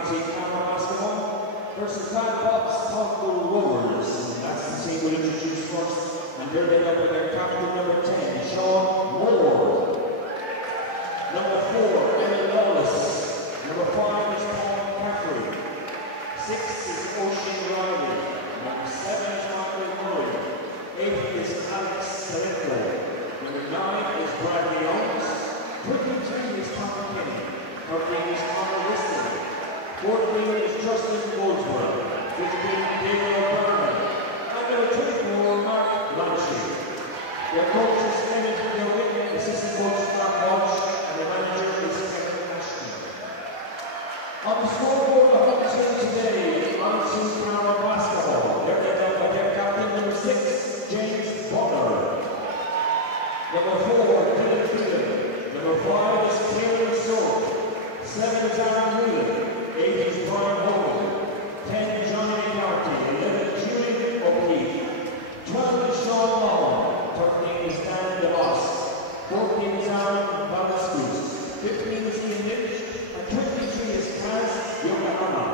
team Carlow basketball versus Bob's Tolka Rovers. That's the team we'll introduce first, and they're led up by their captain number 10, Sean Moore. Number 4, Emma Lawless. Number 5 is Paul Caffrey. 6 is Ocean Riley. Number 7 is Michael Murray. 8 is Alex Salenko. Number 9 is Bradley Owens. 23 is Tom Kenny. 13 is Connor Liston. 14 is Justin Goldsworth. 15 Daniel Berman. And number 24, Mark Blanchard. Their coach is Leonard Gilligan, assistant coach Mark Walsh, and the manager is Kevin Ashton. On the scoreboard of Huddersfield today, on to Carlow basketball. They're led out by their captain number 6, James Bonner. Number 4, Dylan Phelan. Number 5 is Kieran Soap. 7 is Aaron Whelan. 8 is Brian Hogan. 10 Johnny McCarthy. 11 Julian O'Keefe. 12 is Sean Long. 13 is Dan DeVos. 14 is Aaron Valasquez. 15 is Ian Lynch. And 23 is Kaz Yokohama.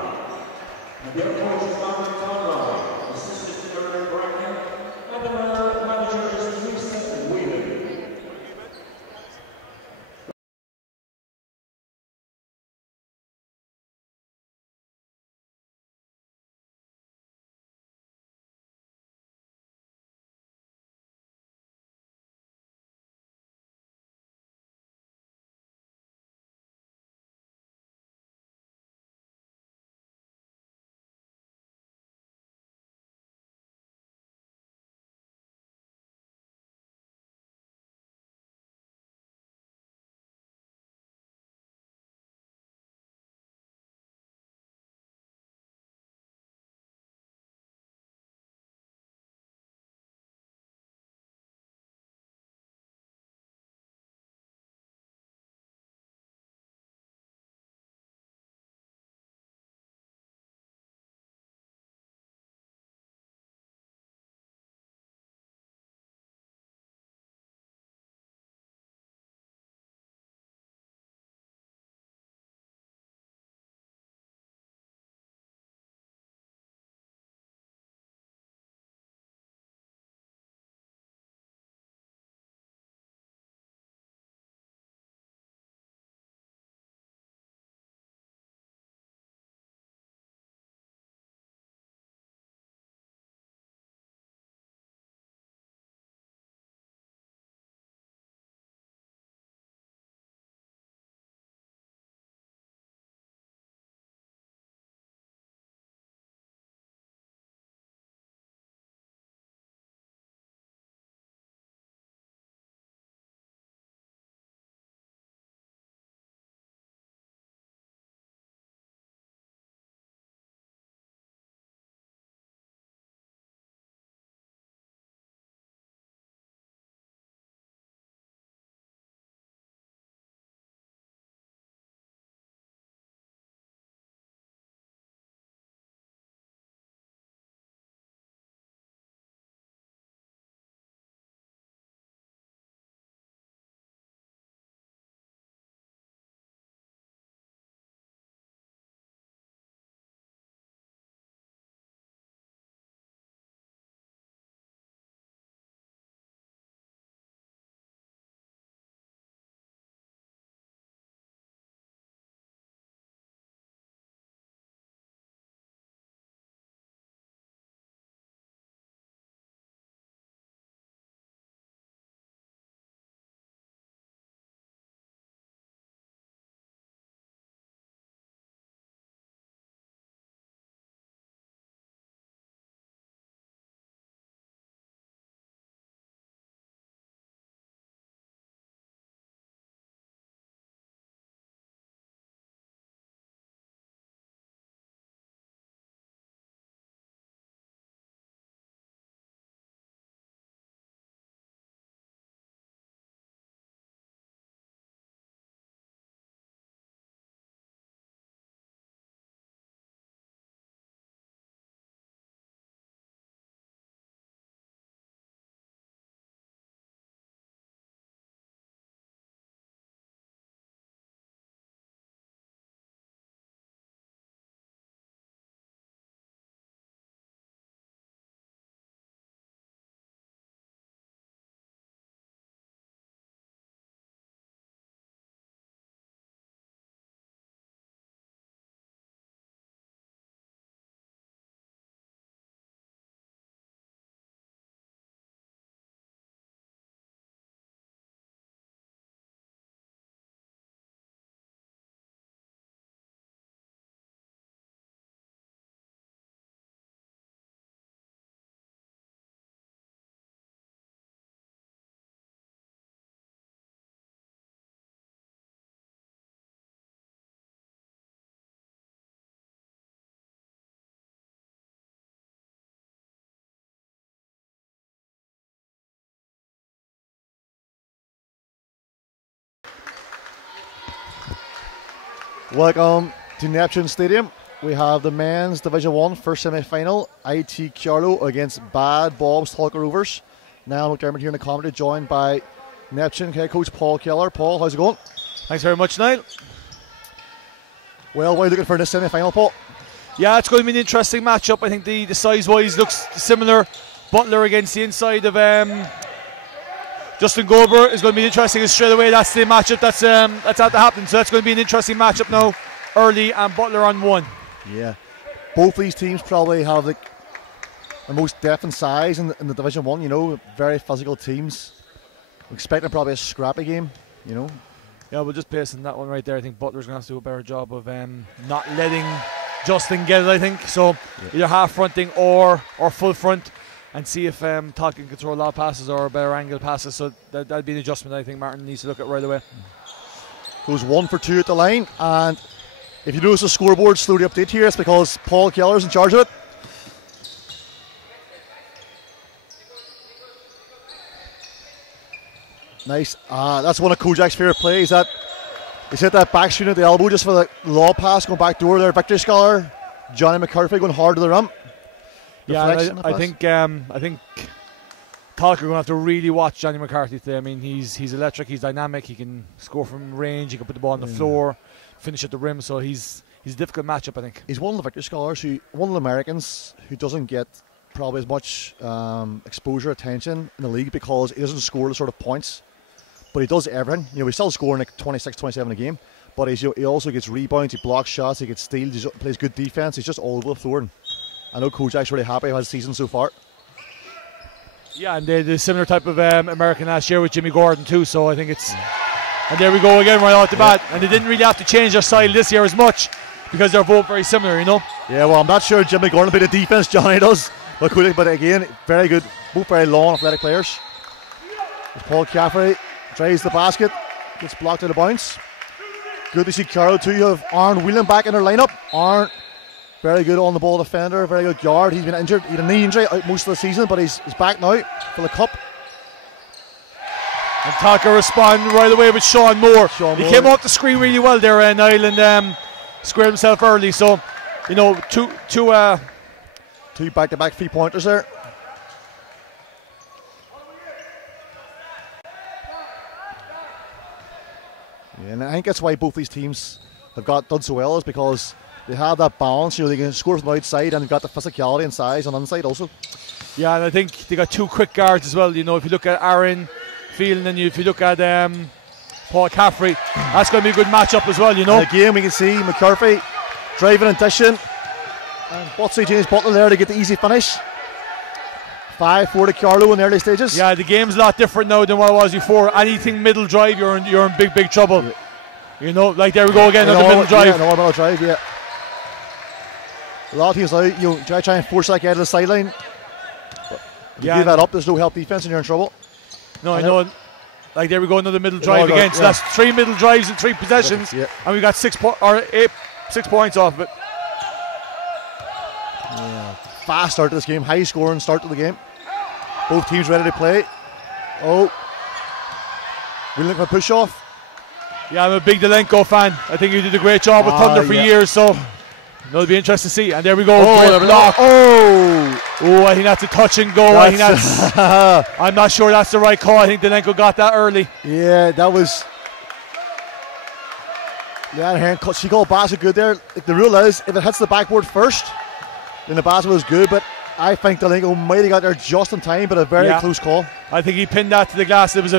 And their coach is Martin Carlow, assistant Aaron Bracken, and the manager is Lisa Whelan. Welcome to Neptune Stadium. We have the men's Division 1 first semi-final. IT Carlow against Bad Bob's Tolka Rovers. Now McDermott here in the commentary, joined by Neptune head coach Paul Keller. Paul, how's it going? Thanks very much, Niall. Well, what are you looking for in this semi-final, Paul? Yeah, it's going to be an interesting matchup. I think the size-wise looks similar. Butler against the inside of Justin Gober is going to be interesting. Straight away, that's the matchup that's out to happen. So that's going to be an interesting matchup now. Early and Butler on 1. Yeah, both these teams probably have the most depth and size in the Division 1. You know, very physical teams. We're expecting probably a scrappy game. You know. Yeah, we'll just pace in that one right there. I think Butler's going to have to do a better job of not letting Justin get it, I think. So either half fronting or full front, and see if Tolka can throw a lot of passes or better angle passes. So that'd be an adjustment I think Martin needs to look at right away. Goes 1 for 2 at the line, and if you notice the scoreboard slowly update here, it's because Paul Keller's in charge of it. Nice. That's one of Kojak's favourite plays. That he's hit that back screen at the elbow just for the lob pass going back door there. Victory scholar Johnny McCarthy going hard to the rim. Yeah, I think Tolka going to have to really watch Johnny McCarthy today. I mean, he's electric, he's dynamic, he can score from range, he can put the ball on the floor, finish at the rim. So he's a difficult matchup, I think. He's one of the Victory scholars, one of the Americans who doesn't get probably as much exposure, attention in the league because he doesn't score the sort of points, but he does everything. You know, he's still scoring like 26, 27 a game, but he also gets rebounds, he blocks shots, he gets steals, he plays good defense. He's just all over the floor. And I know Kojak's really happy with his season so far. Yeah, and they're the similar type of American last year with Jimmy Gordon too, so I think it's... And there we go again right off the bat. And they didn't really have to change their style this year as much because they're both very similar, you know? Yeah, well, I'm not sure Jimmy Gordon will be the defense Johnny does. But again, very good, both very long, athletic players. As Paul Caffrey drives the basket, gets blocked out of bounds. Good to see Carlow too. You have Aaron Whelan back in their lineup. Aaron, very good on the ball defender, very good guard. He's been injured, he had a knee injury out most of the season, but he's back now for the cup. And Tolka responded right away with Sean Moore. He came off the screen really well there, Niall, and squared himself early. So, you know, two back-to-back 3-pointers there. Yeah, and I think that's why both these teams have done so well, is because they have that balance. You know, they can score from the outside and they've got the physicality and size on the inside also. Yeah, and I think they got 2 quick guards as well. You know, if you look at Aaron Field and if you look at Paul Caffrey, that's going to be a good matchup as well, you know. And again, we can see McCarthy driving and dishing. And Butsy James Butler there to get the easy finish. 5-4 to Carlow in the early stages. Yeah, the game's a lot different now than what it was before. Anything middle drive, you're in big trouble. Yeah. You know, like there we go again, another middle drive. Yeah, another middle drive, yeah. A lot of teams now, you try and force that guy to the sideline. You give that up, there's no help defense and you're in trouble. No, I know. Like there we go, another middle drive again. So that's 3 middle drives in 3 possessions, and we got 6 points off of it. Yeah. Fast start to this game, high scoring start to the game. Both teams ready to play. Oh, we look for a push off. Yeah, I'm a big Delenko fan. I think he did a great job with Thunder for years, so it'll be interesting to see. And there we go. Oh, block. I think that's a touch and go. I think that's I'm not sure that's the right call. I think Delenko got that early. Yeah, that was. Yeah, she called basket good there. Like, the rule is if it hits the backboard first, then the basket was good. But I think Delenko might have got there just in time, but a very close call. I think he pinned that to the glass. It was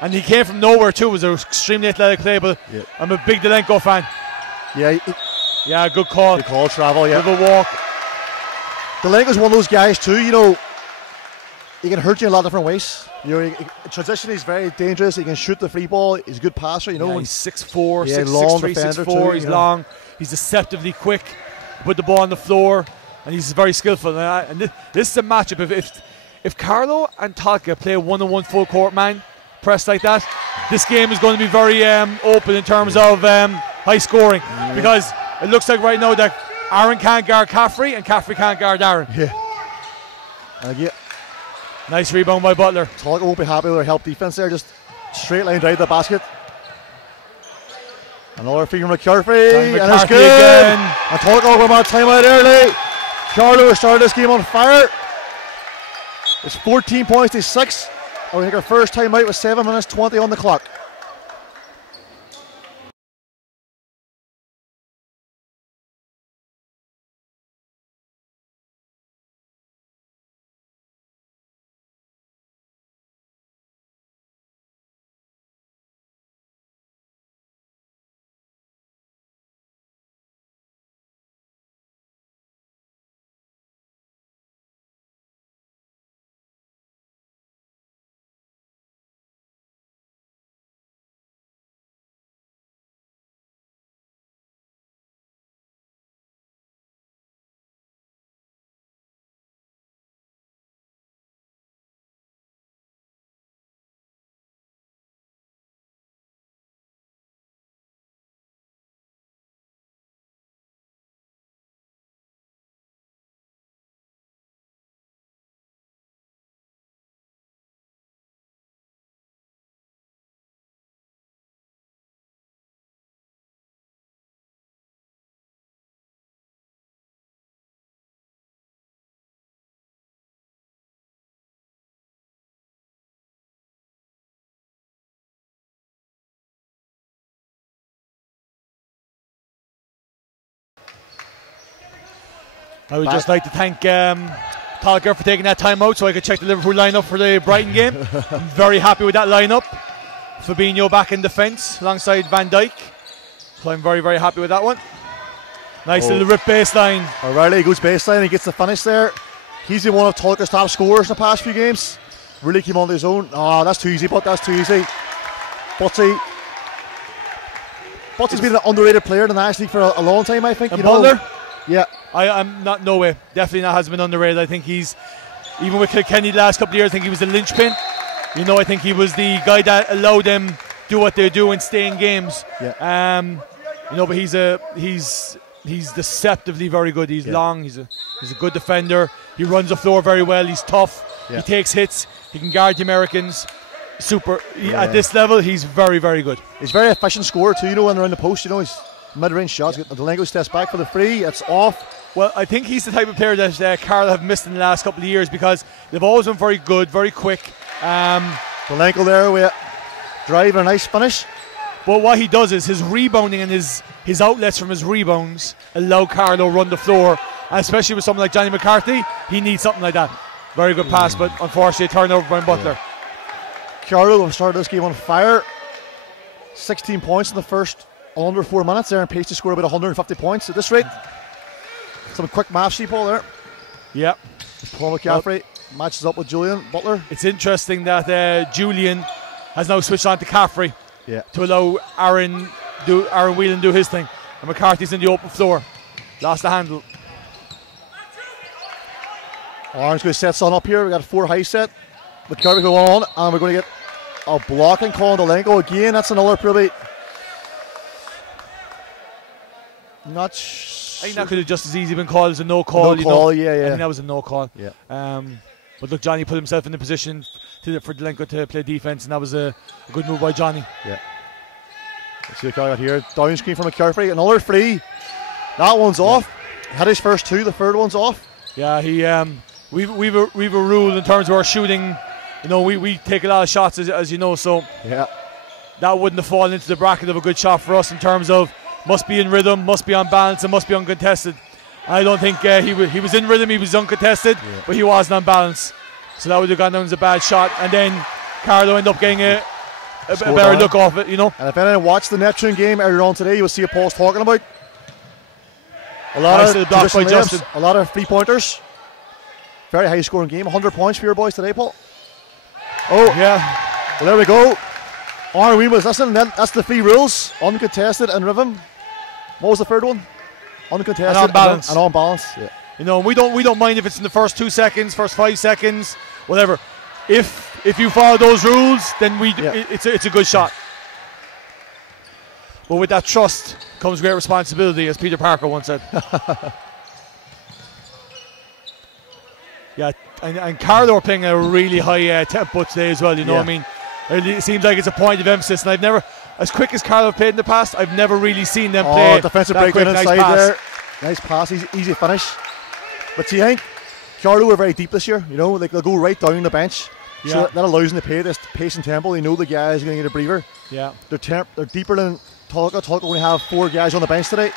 and he came from nowhere too. It was an extremely athletic play. But I'm a big Delenko fan. Yeah, good call. Good call, travel. Yeah, good walk. Delenko's one of those guys too. You know, he can hurt you in a lot of different ways. You know, transition is very dangerous. He can shoot the free ball. He's a good passer. You know, he's 6'4", 6'3", 6'4". He's long. He's deceptively quick. Put the ball on the floor, and he's very skillful. And this is a matchup. If Carlow and Tolka play a 1-on-1 full court man press like that, this game is going to be very open in terms of high scoring, because it looks like right now that Aaron can't guard Caffrey and Caffrey can't guard Aaron. Nice rebound by Butler. Tolka won't be happy with their help defense there, just straight line drive the basket. Another free from McCarthy, and it's good. Again. And Tolka over my timeout early. Carlow started this game on fire. It's 14 points to 6. And we take our first time out with 7 minutes 20 on the clock. I would just like to thank Tolka for taking that time out so I could check the Liverpool lineup for the Brighton game. I'm very happy with that lineup. Fabinho back in defence alongside Van Dijk. So I'm very, very happy with that one. Nice little rip baseline. O'Reilly goes baseline, he gets the finish there. He's been one of Tolka's top scorers in the past few games. Really came on his own. Oh, that's too easy, but that's too easy. Butsy's been an underrated player in the National League for a long time, I think. And Butler? Yeah. I'm not, no way. Definitely not has been underrated. I think he's, even with Kilkenny the last couple of years, I think he was the linchpin. You know, I think he was the guy that allowed them do what they do and stay in games. Yeah. You know, but he's deceptively very good. He's long. He's a good defender. He runs the floor very well. He's tough. Yeah. He takes hits. He can guard the Americans. At this level, he's very, very good. He's a very efficient scorer too. You know, when they're in the post, you know, he's mid-range shots. The Delango steps back for the free. It's off. Well, I think he's the type of player that Carlow have missed in the last couple of years because they've always been very good, very quick. Delango there with drive and a nice finish. But what he does is his rebounding and his outlets from his rebounds allow Carlow run the floor. And especially with someone like Johnny McCarthy, he needs something like that. Very good pass, but unfortunately a turnover by Butler. Carlow have started this game on fire. 16 points in the first under 4 minutes there, and pace to score about 150 points at this rate. Some quick maths, Paul there. Yeah. Paul McCaffrey matches up with Julian Butler. It's interesting that Julian has now switched on to Caffrey to allow Aaron Whelan do his thing. And McCarthy's in the open floor. Lost the handle. Orange going to set something up here. We got a 4 high set. McCarthy going on, and we're going to get a blocking call on Delango again. That's another probably. I think that could have just as easily been called as a no call. No call, I think that was a no call. Yeah. But look, Johnny put himself in the position for Delango to play defence, and that was a good move by Johnny. Yeah. Let's see what I got here. Down screen from McCarthy. Another free. That one's off. Had his first 2. The third one's off. Yeah, we've a rule in terms of our shooting. You know, we take a lot of shots, as you know, so that wouldn't have fallen into the bracket of a good shot for us in terms of must be in rhythm, must be on balance, and must be uncontested. I don't think he was in rhythm, he was uncontested, but he wasn't on balance. So that would have gone down as a bad shot, and then Carlow ended up getting a better look off it, you know. And if anyone watched the Neptune game earlier on today, you'll see what Paul's talking about. A lot of blocks by Justin. A lot of 3-pointers. Very high scoring game. 100 points for your boys today, Paul. Oh yeah. Well, there we go. Aaron Whelan was listening. That's the 3 rules: uncontested and rhythm. What was the third one? Uncontested and on balance. And on balance. Yeah. You know, we don't mind if it's in the first 2 seconds, first 5 seconds, whatever. If you follow those rules, then it's a good shot. But with that trust comes great responsibility, as Peter Parker once said. Yeah, and Carlow are playing a really high tempo today as well. You know what I mean? It seems like it's a point of emphasis, and I've never, as quick as Carlow played in the past, I've never really seen them play. Defensive breakdown inside there. Nice pass, easy finish. But see, I think Carlow are very deep this year. You know, like they'll go right down the bench. Yeah. So that allows them to play this pace and tempo. They know the guys are going to get a breather. Yeah. They're deeper than Tolka. Tolka only have 4 guys on the bench today.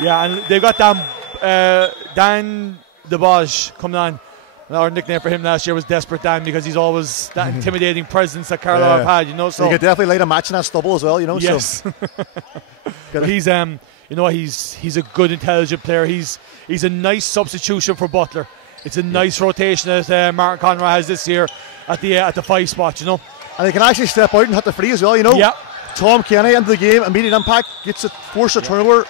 Yeah, and they've got Dan DeBaj coming on. Our nickname for him last year was Desperate Dan, because he's always that intimidating presence that Carlow have had, you know. So he could definitely light a match in that stubble as well, you know. Yes. So. He's you know, he's a good, intelligent player. He's a nice substitution for Butler. It's a nice rotation that Martin Conroy has this year at the 5 spot, you know. And they can actually step out and hit the free as well, you know. Yeah. Tom Kenny into the game, immediate impact, gets it, force a turnover,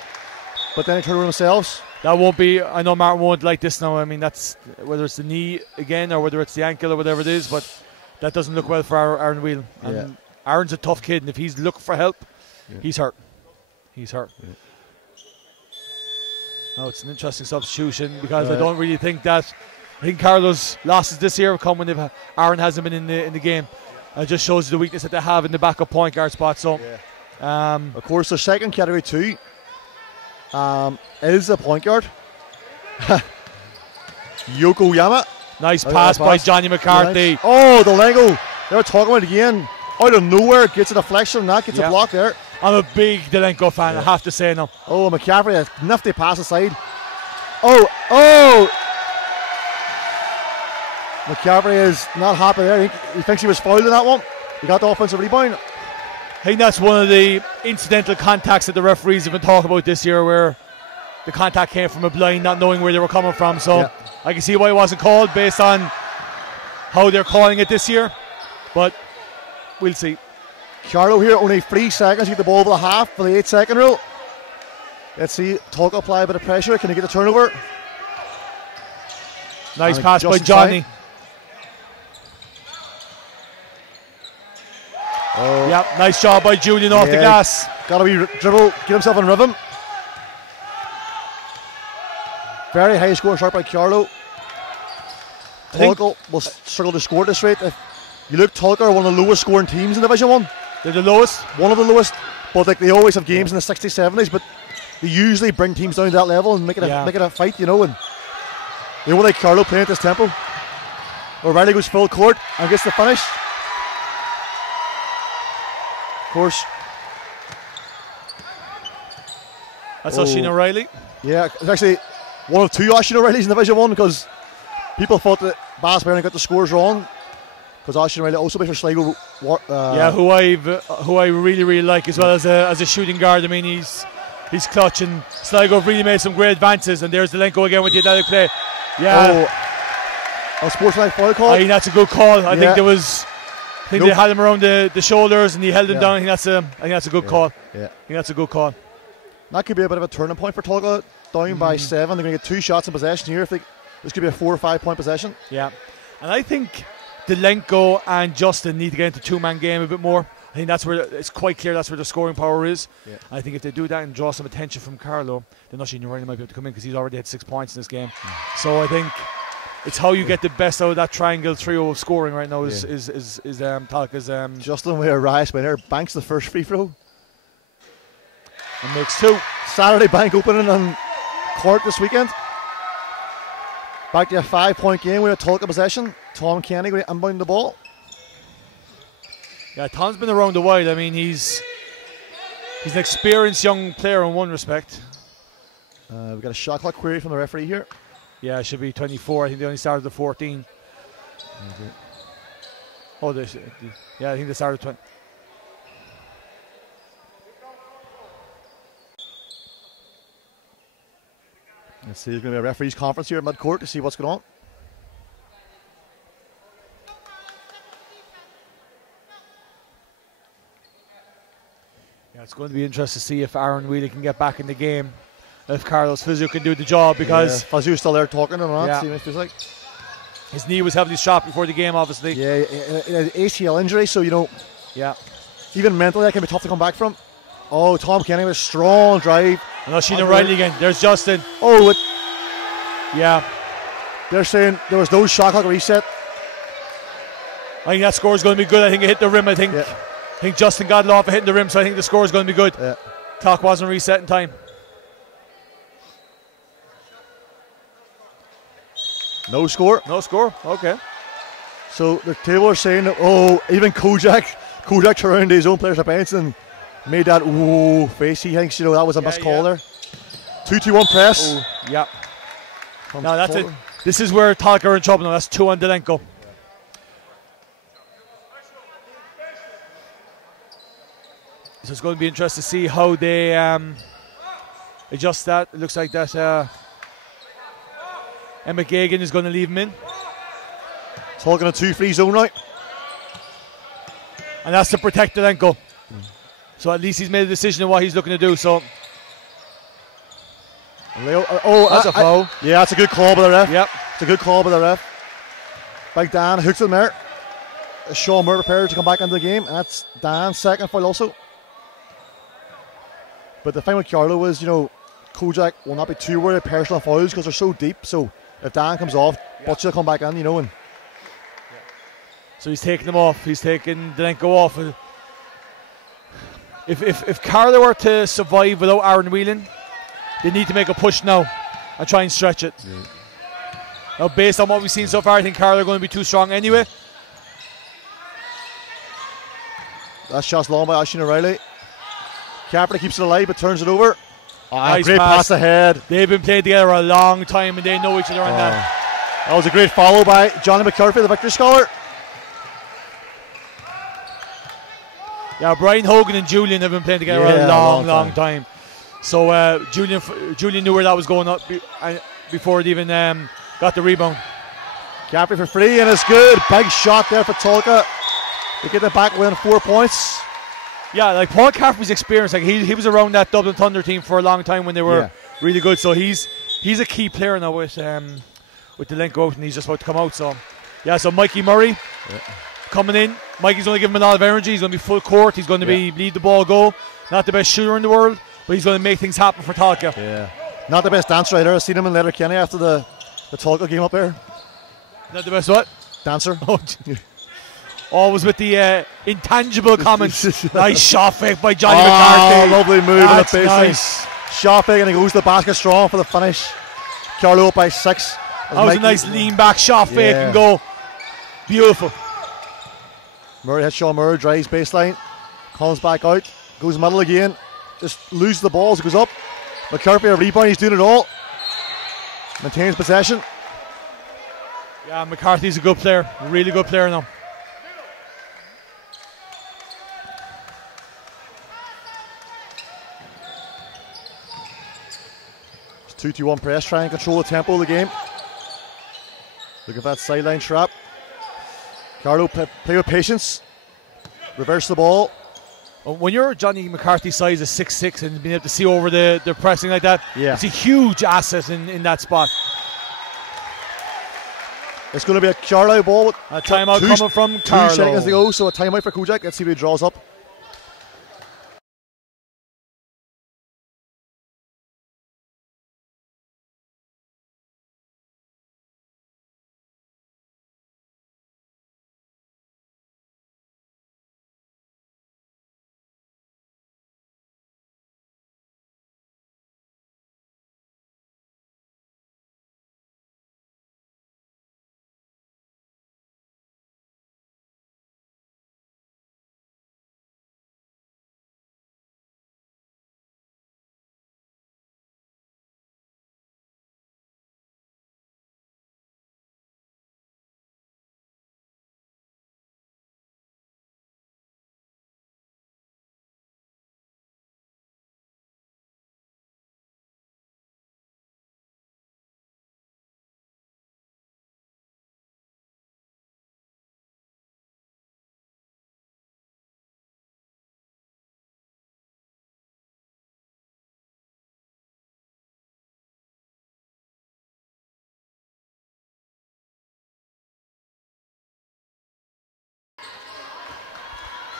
but then they turn over themselves. That won't be, I know Martin won't like this now. I mean, that's whether it's the knee again or whether it's the ankle or whatever it is, but that doesn't look well for Aaron Whelan. And Aaron's a tough kid, and if he's looking for help, he's hurt. He's hurt. Yeah. Now it's an interesting substitution, because I don't really think that. I think Carlow's losses this year have come when Aaron hasn't been in the game. It just shows the weakness that they have in the backup point guard spot. So, of course, their second category too is a point guard. Yokoyama. Nice pass by Johnny McCarthy. Nice. Oh, the Lengo. They were talking about it again. Out of nowhere, gets a deflection, and that gets a block there. I'm a big Delenko fan, I have to say now. Oh, McCaffrey, a nifty pass aside. Oh! McCaffrey is not happy there. He thinks he was fouled in that one. He got the offensive rebound. I think that's one of the incidental contacts that the referees have been talking about this year, where the contact came from a blind, not knowing where they were coming from. So I can see why it wasn't called based on how they're calling it this year. But we'll see. Carlow here, only 3 seconds. You get the ball over the half for the 8-second rule. Let's see. Tolka apply a bit of pressure. Can he get the turnover? Nice pass by Johnny. Oh. Yep, nice job by Julian off the glass. Got to be dribble, get himself in rhythm. Very high score start by Carlow. Tolka will struggle to score at this rate. If you look, Tolka are one of the lowest scoring teams in Division 1. They're the lowest? One of the lowest. But like, they always have games in the 60s, 70s, but they usually bring teams down to that level and make it a fight, you know. And they will like Carlow playing at this tempo. O'Reilly goes full court and gets the finish. Of course. That's Oisin O'Reilly. Yeah, it's actually one of 2 Oisin O'Reillys in Division 1, because people thought that Bass Barron got the scores wrong, because Oisin O'Reilly also plays for Sligo. Who I really like as well as a shooting guard. I mean, he's clutch, and Sligo have really made some great advances. And there's Delenko again with the athletic play. Yeah. A sportsmanlike foul call. I think that's a good call. I think there was. I think they had him around the shoulders and he held him down. I think that's a good call. Yeah. I think that's a good call. That could be a bit of a turning point for Tolka. Down by 7. They're going to get 2 shots in possession here. This could be a 4 or 5 point possession. Yeah. And I think Delenko and Justin need to get into 2-man game a bit more. I think that's where it's quite clear that's where the scoring power is. Yeah. I think if they do that and draw some attention from Carlow, then Oisin O'Reilly might be able to come in, because he's already had 6 points in this game. So I think it's how you get the best out of that triangle trio of scoring right now is Tolka's. Justin with a rise winner, banks the first free throw and makes 2. Saturday bank opening on court this weekend. Back to a 5-point game with a Tolka possession. Tom Kenny going to inbound the ball. Yeah, Tom's been around a while. I mean, he's an experienced young player in one respect. We've got a shot clock query from the referee here. Yeah, it should be 24. I think they only started at 14. Oh, I think they started 20. Let's see, there's going to be a referee's conference here at mid-court to see what's going on. Yeah, it's going to be interesting to see if Aaron Whelan can get back in the game, if Carlow's physio can do the job, because Physio's still there talking and all that. See what it feels like. His knee was heavily shot before the game, obviously. Yeah, ACL injury, so even mentally that can be tough to come back from. Oh, Tom Kenny with a strong drive. And Oisin O'Reilly again. There's Justin. Yeah. They're saying there was no shot clock reset. I think that score is going to be good. I think it hit the rim. I think Justin got it off hitting the rim, so I think the score is going to be good. Yeah. Clock wasn't reset in time. No score. No score. Okay. So the table are saying that, even Kojak turned around to his own players at bench and made that face. He thinks, that was a missed call there. 2-2-1 press. Yeah. Now that's it. This is where Tolka are in trouble now. That's 2 on Delenko. So it's going to be interesting to see how they adjust that. It looks like that Emma Gagan is going to leave him in. Talking a 2-free zone right. And that's to protect Delenko. So at least he's made a decision on what he's looking to do. So that's a foul. Yeah, that's a good call by the ref. Yep. It's a good call by the ref. Big Dan hooks it there. Sean Moore prepared to come back into the game. And that's Dan's second foul also. But the thing with Carlow is, Kojak will not be too worried of personal fouls because they're so deep. So if Dan comes off, but she'll come back in, and so he's taking them off. He's taking Delenko off. If Carlow were to survive without Aaron Whelan, they need to make a push now and try and stretch it. Yeah. Now, based on what we've seen so far, I think Carlow are going to be too strong anyway. That shot's long by Ashton O'Reilly. Carpenter keeps it alive but turns it over. Nice great pass ahead. They've been playing together a long time and they know each other on that. That was a great follow by Johnny McCarthy, the victory scholar. Yeah, Brian Hogan and Julian have been playing together a long time. So Julian knew where that was going up before it even got the rebound. Caffrey for free and it's good. Big shot there for Tolka to get it back within 4 points. Yeah, like Paul Caffrey's experience, like he was around that Dublin Thunder team for a long time when they were really good. So he's a key player now with Delenko out and he's just about to come out. So so Mikey Murray coming in. Mikey's going to give him a lot of energy. He's going to be full court. He's going to be lead the ball go. Not the best shooter in the world, but he's going to make things happen for Tolka. Yeah, not the best dancer either. I've seen him in Letterkenny after the Tolka game up there. Not the best what? Dancer. Always with the intangible comments. Nice shot fake by Johnny McCarthy. Lovely move in the baseline. Nice. Shot fake and he goes to the basket strong for the finish. Carlow up by 6. That was a nice lean back shot fake and go. Beautiful. Murray hits Sean Murray, drives baseline, comes back out, goes middle again, just loses the balls, goes up. McCarthy a rebound, he's doing it all. Maintains possession. Yeah, McCarthy's a good player, really good player now. It's 2-2-1 press, trying to control the tempo of the game. Look at that sideline trap. Carlow play with patience. Reverse the ball. When you're Johnny McCarthy's size is 6'6" and being able to see over the pressing like that, it's a huge asset in that spot. It's going to be a Carlow ball. With a timeout coming from Carlow. 2 seconds to go, so a timeout for Kojak. Let's see if he draws up.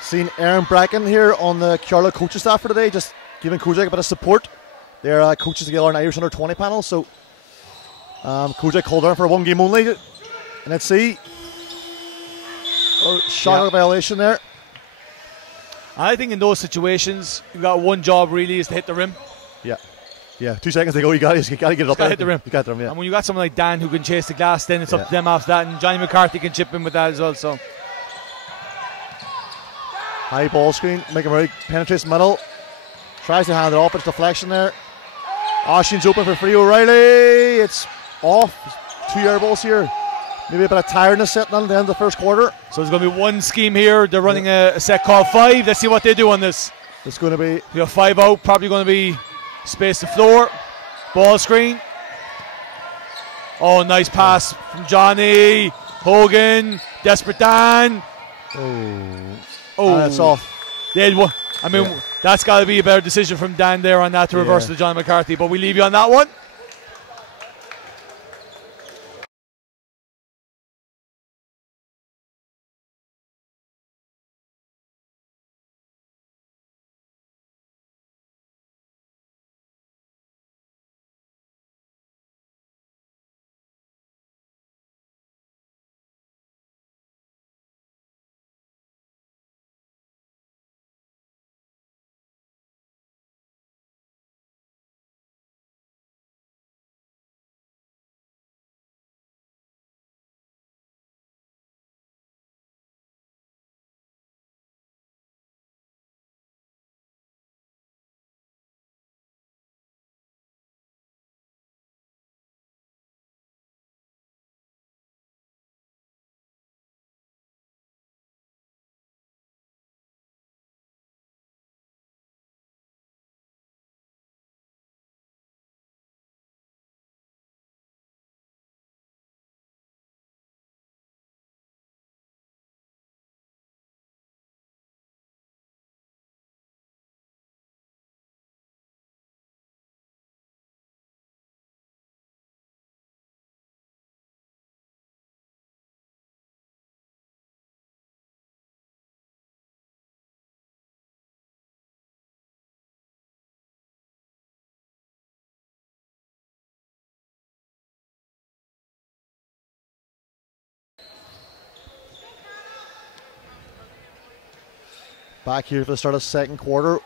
Seen Aaron Bracken here on the Carlow coaching staff for today, just giving Kojak a bit of support. They're coaches together on Irish Under 20 panel, so Kojak called Aaron for 1 game only. And let's see. Shot violation there. I think in those situations, you've got one job really is to hit the rim. Yeah, 2 seconds to go. You got to get it up there. Hit the rim. You got the rim, yeah. And when you got someone like Dan who can chase the glass, then it's up to them after that. And Johnny McCarthy can chip in with that as well. So high ball screen. McMurray penetrates middle. Tries to hand it off. It's deflection there. Ossian's open for free. O'Reilly. It's off. 2 air balls here. Maybe a bit of tiredness setting on at the end of the first quarter. So there's going to be one scheme here. They're running a set called 5. Let's see what they do on this. It's going to be... You have 5 out. Probably going to be space the floor. Ball screen. Oh, nice pass from Johnny. Hogan. Desperate Dan. Oh, that's off. That's got to be a better decision from Dan there on that to reverse to John McCarthy. But we leave you on that one. Back here for the start of the second quarter.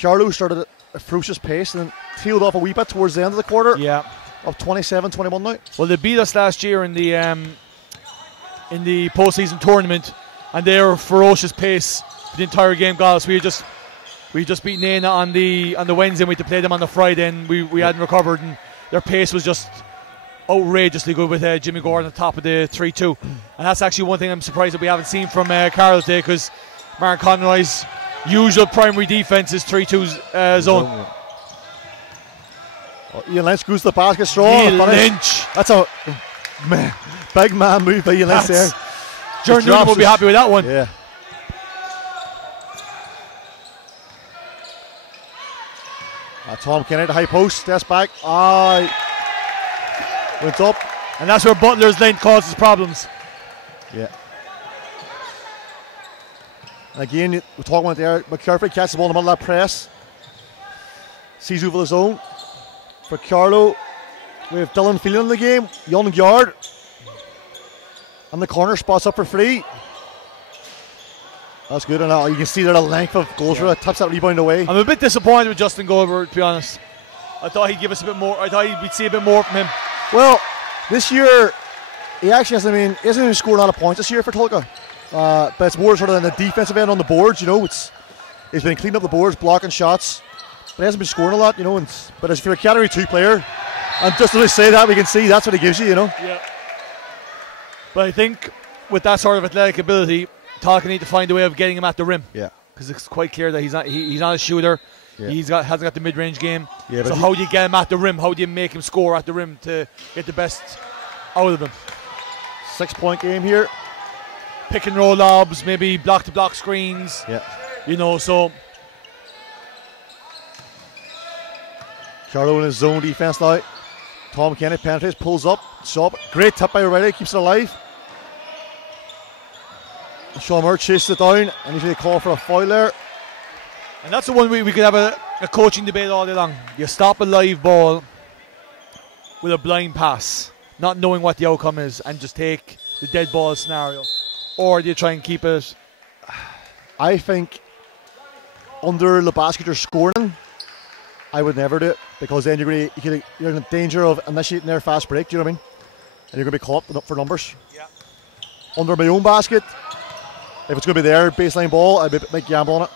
Carlow started at a ferocious pace and then tailed off a wee bit towards the end of the quarter. Yeah. Up 27-21 now. Well, they beat us last year in the postseason tournament, and their ferocious pace for the entire game got us. We just beat Nana on the Wednesday, and we had to play them on the Friday, and we hadn't recovered, and their pace was just outrageously good with Jimmy Gordon on the top of the 3-2. And that's actually one thing I'm surprised that we haven't seen from Carlow today, because Mark Conroy's usual primary defense is 3-2 zone. Ian Lynch goes to the basket strong. Ian Lynch. That's a big man move by Ian Lynch there. Jordan Newman will be happy with that one. Yeah. Tom Kennedy, high post, steps back. Went up. And that's where Butler's length causes problems. Yeah. And again, we're talking about there, McCarthy catches the ball in the middle of that press. Sees over the zone. For Carlow, we have Dylan Phelan in the game, young guard. And the corner spots up for free. That's good, and you can see there the length of goals for it. Tips that rebound away. I'm a bit disappointed with Justin Goldberg, to be honest. I thought he'd give us a bit more. I thought we'd see a bit more from him. Well, this year, he actually hasn't even scored a lot of points this year for Tolka. But it's more sort of in the defensive end on the boards, you know. He's been cleaning up the boards, blocking shots. But he hasn't been scoring a lot, you know. But if you're a Category 2 player, and just as we say that, we can see that's what he gives you, you know. Yeah. But I think with that sort of athletic ability, Tolka need to find a way of getting him at the rim. Yeah. Because it's quite clear that he's not a shooter. Yeah. Hasn't got the mid-range game. Yeah, so how do you get him at the rim? How do you make him score at the rim to get the best out of him? 6-point game here. Pick and roll lobs, maybe block-to-block screens. Yeah. You know, so. Carlow in his zone defense now. Tom Kennedy penetrates, pulls up, great tip by O'Reilly, keeps it alive. Sean Murray chases it down, and he's going to call for a foul there. And that's the one we could have a coaching debate all day long. You stop a live ball with a blind pass, not knowing what the outcome is, and just take the dead ball scenario. or do you try and keep it? I think under the basket you're scoring, I would never do it, because then you're in danger of initiating their fast break. Do you know what I mean? And you're going to be caught up for numbers. Yeah. Under my own basket, if it's going to be their baseline ball, I'd make gamble on it.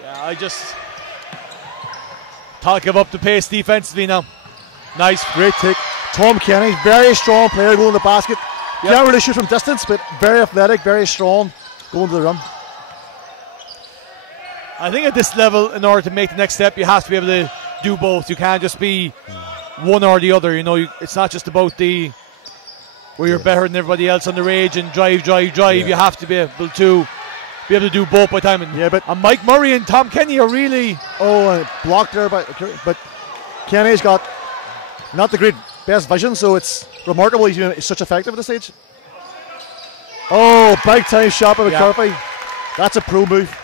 Yeah, I just Tolka up the pace defensively now. Nice. Great take. Tom Kenny, very strong player going to the basket. Yep. Can't really shoot from distance, but very athletic, very strong, going to the rim. I think at this level, in order to make the next step, you have to be able to do both. You can't just be one or the other. You know, it's not just about where you're better than everybody else on the range and drive. Yeah. You have to be able to do both by time. And Mike Murray and Tom Kenny are really blocked there, but Kenny's got not the great best vision, so it's remarkable he's such effective at this stage. Oh, big time shot by McCarthy. That's a pro move.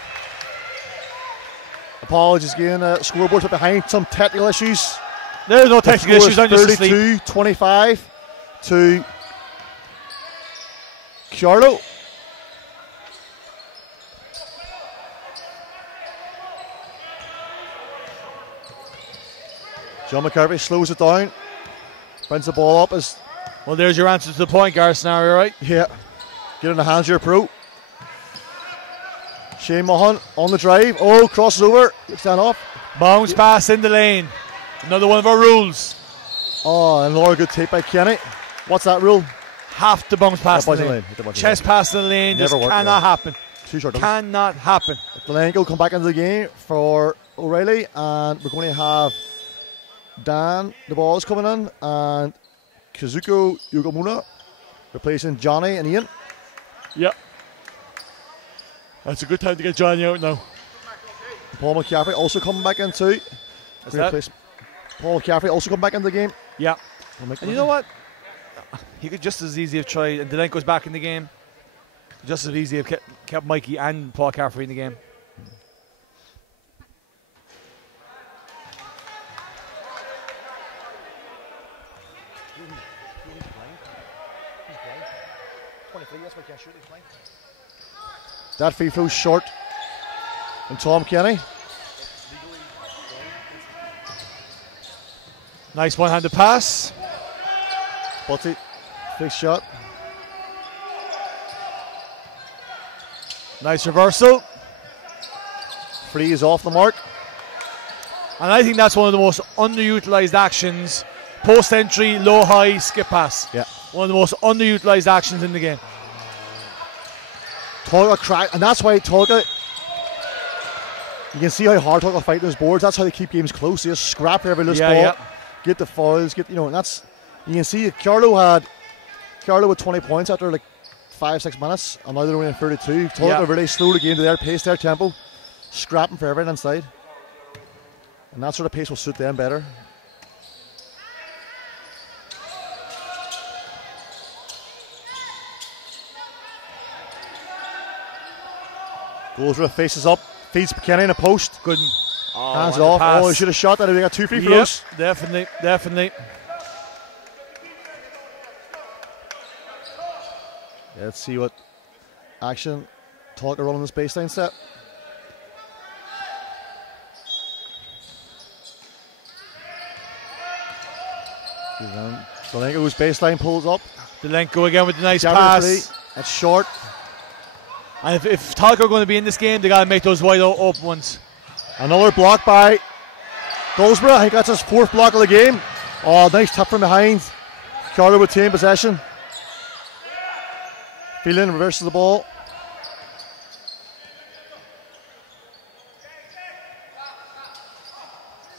Apologies again. Scoreboard's up behind some technical issues. There's no technical issues. I'm just asleep. 32-25 to Carlow. John McCarthy slows it down, brings the ball up. Well, there's your answer to the point guard scenario, right? Yeah. Get in the hands of your pro. Shane Mahan on the drive. Oh, crosses over. Stand off. Bounce pass in the lane. Another one of our rules. Oh, another good take by Kenny. What's that rule? Have to bounce pass in the lane. Chest pass in the lane just cannot happen. Too short. Cannot happen. Delaney will come back into the game for O'Reilly, and we're going to have Dan, the ball is coming in, and Kazuko Yugamuna replacing Johnny and Ian. Yep. That's a good time to get Johnny out now. Paul McCaffrey also coming back in too. Paul McCaffrey also come back into the game. Yeah. And you know what? He could just as easily have tried, and Delaney goes back in the game. Just as easy have kept Mikey and Paul McCaffrey in the game. That free throw short. And Tom Kenny. Nice one-handed pass. Butty, big shot. Nice reversal. Free is off the mark. And I think that's one of the most underutilized actions. Post entry, low high, skip pass. Yeah. One of the most underutilized actions in the game. Tolka crack, and that's why Tolka, you can see how hard Tolka fight those boards. That's how they keep games close. They just scrap every loose ball, get the fouls, and that's, you can see Carlow with 20 points after like 5-6 minutes, and now they're only in 32. Tolka really slowed the game to their pace, their tempo, scrapping for everything inside, and that sort of pace will suit them better. Goes with faces up, feeds Kenny in a post. Good. Hands it off. Pass. Oh, he should have shot that if he got 2 free throws. Yep, definitely. Yeah, let's see what action Tolka running this baseline set. Delenko's baseline pulls up. Delenko again with the nice pass. That's short. And if Tolka are going to be in this game, they got to make those wide open ones. Another block by Goldsborough. I think that's his 4th block of the game. Oh, nice tap from behind. Carlow with team possession. Phelan reverses the ball.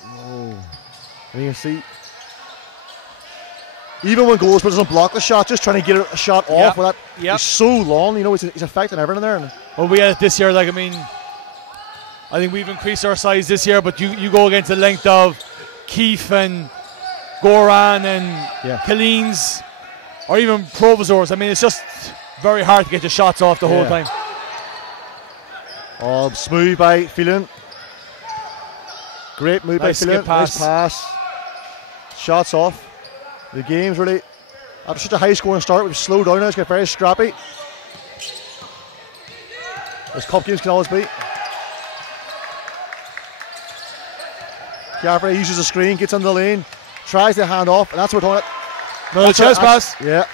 Oh. And you can see, even when Goldsborough doesn't block the shot, just trying to get a shot off with that. He's so long, he's affecting everything there. Well, we had it this year, I think we've increased our size this year, but you go against the length of Keith and Goran and Colleen's, or even Provozors. It's just very hard to get the shots off the whole time. Oh, smooth by Phelan. Great move by Phelan. Nice pass. Shots off. The game's really, after such a high scoring start, we've slowed down now. It's got very scrappy. As cup games can always be. Caffrey uses a screen, gets on the lane, tries to hand off, and that's what we're talking about. Another chest pass. Yeah.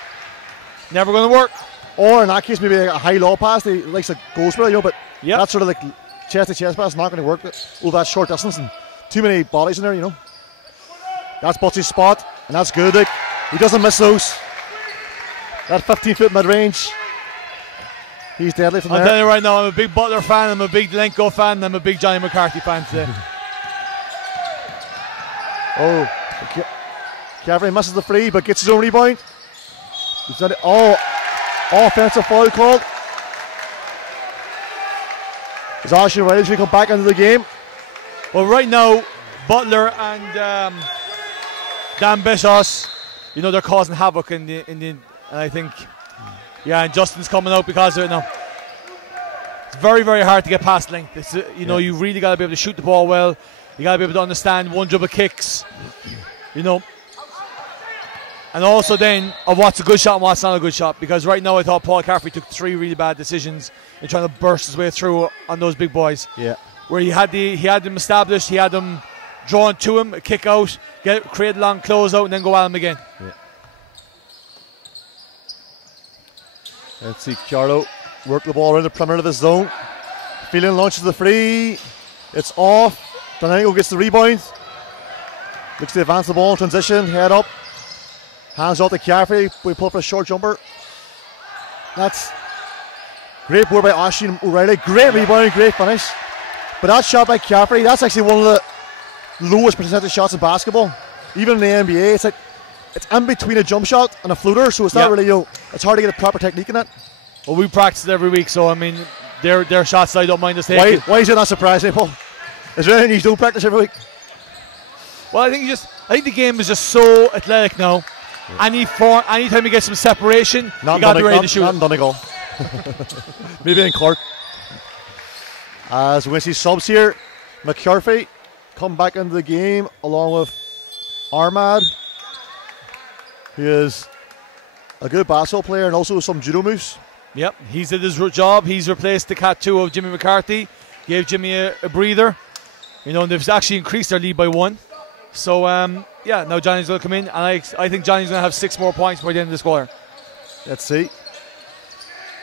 Never going to work. Or in that case, maybe a high-low pass. He likes a goal spread, you know, but yep. That sort of like chest-to-chest pass not going to work all that short distance and too many bodies in there, you know. That's Butsy's spot, and that's good. Like, he doesn't miss those. That 15-foot mid-range, he's deadly from there. I'm telling you right now, I'm a big Butler fan, I'm a big Lenko fan, and I'm a big Johnny McCarthy fan today. Oh, Caffrey misses the free, but gets his own rebound. He's done it. Oh, offensive foul called. Is Ashley ready to come back into the game? Well, right now, Butler and Dan Bishos, you know, they're causing havoc in the and I think, yeah, and Justin's coming out because of it now. It's very, very hard to get past length. It's, you know, you really got to be able to shoot the ball well. You got to be able to understand one dribble kicks, you know. And also then of what's a good shot and what's not a good shot. Because right now I thought Paul Caffrey took 3 really bad decisions in trying to burst his way through on those big boys. Yeah. Where he had them established, he had them drawn to him, a kick out, create a long close out, and then go at him again. Yeah. Let's see, Carlow work the ball around the perimeter of his zone. Phelan launches the free. It's off. Donenko gets the rebound. Looks to advance the ball in transition, head up. Hands off to Caffrey. We pull for a short jumper. That's great board by Ashton O'Reilly. Great rebound, great finish. But that shot by Caffrey, that's actually one of the lowest percentage shots in basketball. Even in the NBA, it's like it's in between a jump shot and a floater, so it's not really, you know, it's hard to get a proper technique in it. Well, we practice it every week, so I mean, their shots I don't mind us taking. Why is it not surprising, Paul? Is there anything you don't practice every week? Well, I think the game is just so athletic now. Yeah. Anytime you get some separation, you got to be ready to shoot. Not in Donegal. Maybe in Cork. As we see subs here, McCarthy come back into the game along with Armad, who is a good basketball player and also some judo moves. Yep, he's did his job. He's replaced the cat 2 of Jimmy McCarthy, gave Jimmy a breather. You know, they've actually increased their lead by 1. So, yeah, now Johnny's going to come in, and I think Johnny's going to have 6 more points by the end of this quarter. Let's see.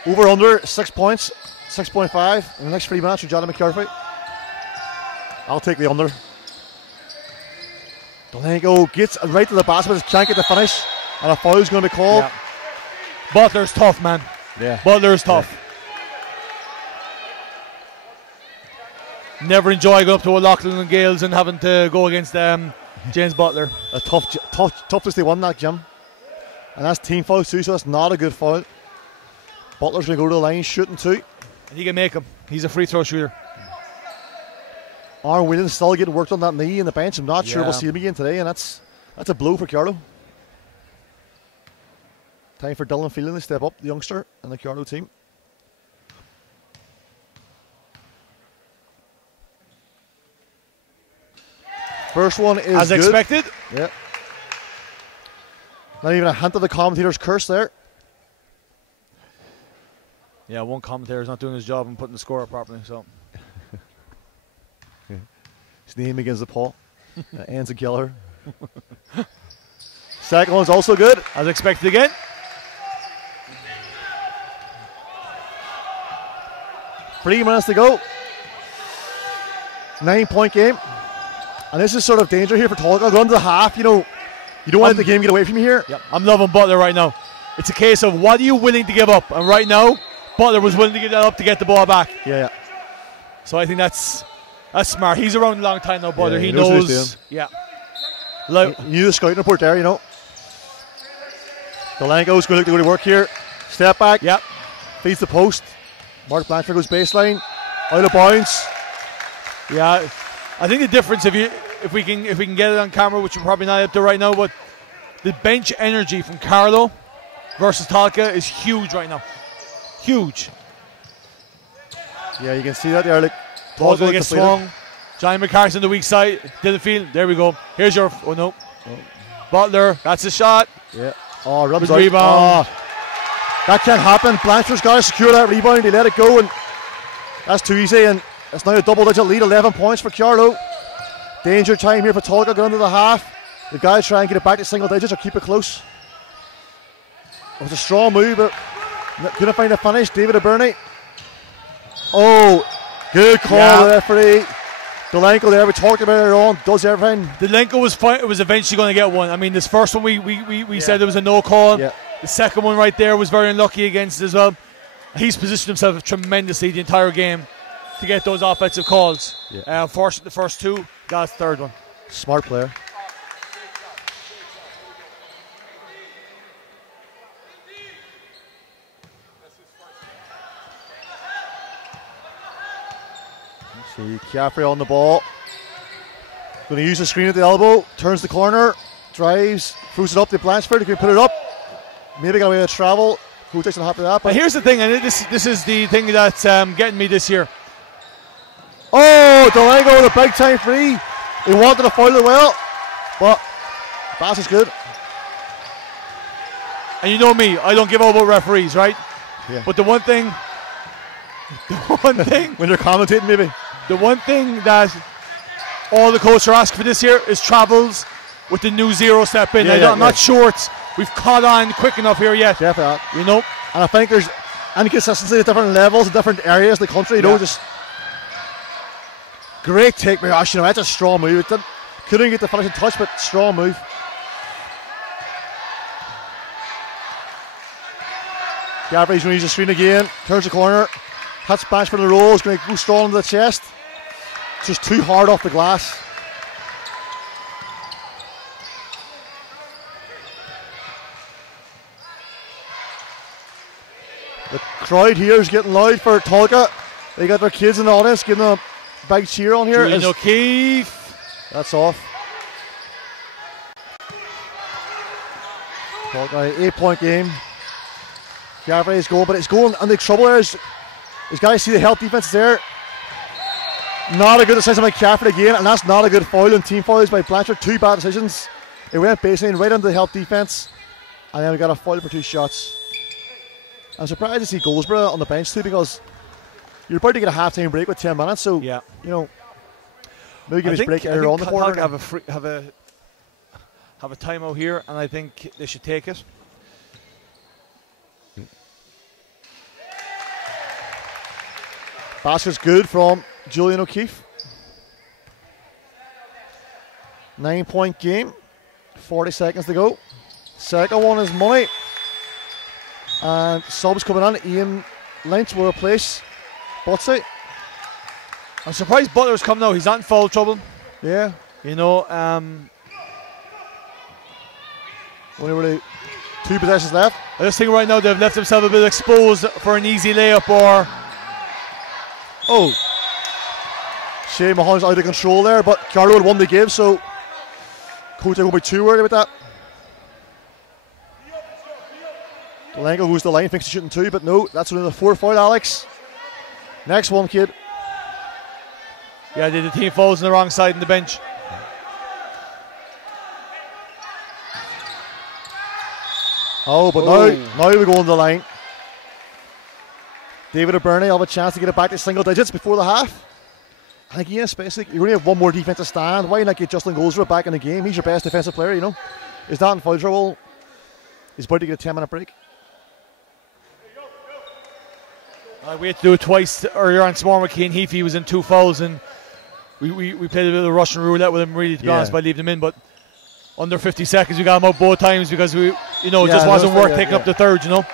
Over under 6 points, 6.5 in the next 3 minutes for Johnny McCarthy. I'll take the under. Donenko gets right to the basket, just can't get the finish, and a foul is going to be called. Yeah. Butler's tough, man. Yeah. Butler's tough. Yeah. Never enjoy going up to O'Loughlin and Gales and having to go against James Butler. A toughest they won that, Jim. And that's team foul too, so that's not a good foul. Butler's going to go to the line, shooting 2. And he can make them. He's a free throw shooter. Aaron Williams still getting worked on that knee in the bench. I'm not sure we'll see him again today, and that's a blow for Carlow. Time for Dylan Phelan to step up, the youngster, and the Carlow team. First one is as good. Expected. Yeah. Not even a hint of the commentator's curse there. Yeah, one commentator's not doing his job and putting the score up properly. So his name begins with Paul. Ends in Keller. Second one's also good. As expected again. Three minutes to go. 9-point game. And this is sort of danger here for Tolka. Going to the half, you know, you don't want the game to get away from you here. Yep. I'm loving Butler right now. It's a case of what are you willing to give up? And right now, Butler was willing to give that up to get the ball back. Yeah. So I think that's smart. He's around a long time now, Butler. Yeah, he knows what he's knows. doing. Yeah. You knew the scouting report there, you know. Donenko's going to go to work here. Step back. Yep. Feeds the post. Mark Blanchard goes baseline. Out of bounds. Yeah. I think the difference, if we can get it on camera, which we're probably not up to right now, but the bench energy from Carlow versus Tolka is huge right now. Huge. Yeah, you can see that there. Like, Tolka going to get swung. Johnny McCarthy on the weak side. Didn't feel. There we go. Here's your. Oh no. Oh. Butler. That's the shot. Yeah. Oh, rubs out. Rebound. Oh, that can't happen. Blanchard's got to secure that rebound. He let it go, and That's too easy, and it's now a double-digit lead, 11 points for Carlow. Danger time here for Tolka going into the half. The guys try and get it back to single digits or keep it close. It was a strong move, but couldn't find a finish. David Aberney. Oh, good call, the referee. Delenko there, we talked about it earlier on, does everything. Delenko was fine, was eventually going to get one. I mean, this first one we said there was a no call. Yeah. The second one right there was very unlucky against it as well. He's positioned himself tremendously the entire game to get those offensive calls. Yeah. Unfortunately, the first two, got his third one. Smart player. See Caffrey on the ball. Going to use the screen at the elbow. Turns the corner. Drives. Throws it up to Blanchford. He can put it up. Maybe got away with travel. Who takes it happy that? But here's the thing, and this is the thing that's getting me this year. Oh, Delenko with a big time free. He wanted to foul it well, but pass is good. And you know me, I don't give up about referees, right? Yeah. But the one thing when they're commentating, maybe. The one thing that all the coaches are asking for this year is travels with the new zero step in. I'm not sure we've caught on quick enough here yet. Definitely. You know? And I think there's inconsistency at different levels in different areas of the country. You know, just great take by Ash. You know, that's a strong move. Couldn't get the finishing touch, but strong move. Gabriel's going to use the screen again. Turns the corner. Hits Bash for the roll. Is going to go strong into the chest. Just too hard off the glass. The crowd here is getting loud for Tolka. They got their kids in the audience giving them a big cheer on here. Julian O'Keefe. That's off. Tolka, 8-point game. Gabriel's goal, but it's going, and the trouble is got to see the help defense is there. Not a good decision by Caffrey again, and that's not a good foul, and team fouls by Blanchard. Two bad decisions. It went baseline right under the help defense, and then we got a foul for 2 shots. I'm surprised to see Goldsborough on the bench too, because you're about to get a half-time break with 10 minutes, so you know, maybe give us a break earlier on the quarter. Have a timeout here, and I think they should take it. Basket's good from Julian O'Keefe. 9-point game, 40 seconds to go. Second one is money. And subs coming on. Ian Lynch will replace Butsy. I'm surprised Butler's come now. He's not in foul trouble. Yeah. You know, only really 2 possessions left. I just think right now they've left themselves a bit exposed for an easy layup or. Oh. Shane Mahon's out of control there, but Carlow had won the game, so coach won't be too worried about that. Delenko goes to the line, thinks he's shooting 2, but no, that's only the 4th foul, Alex. Next one, kid. Yeah, the team falls on the wrong side in the bench. Oh, but now we go on the line. David Aberney will have a chance to get it back to single digits before the half. And again, especially, you only have one more defensive stand. Why not get Justin Goldsborough back in the game? He's your best defensive player, you know. He's not in foul trouble. He's about to get a 10-minute break. We had to do it twice earlier on. Small McKean Heafy was in 2 fouls, and we played a bit of Russian roulette with him, really, to be honest, by leaving him in. But under 50 seconds, we got him out both times because it just wasn't worth taking up the third, you know.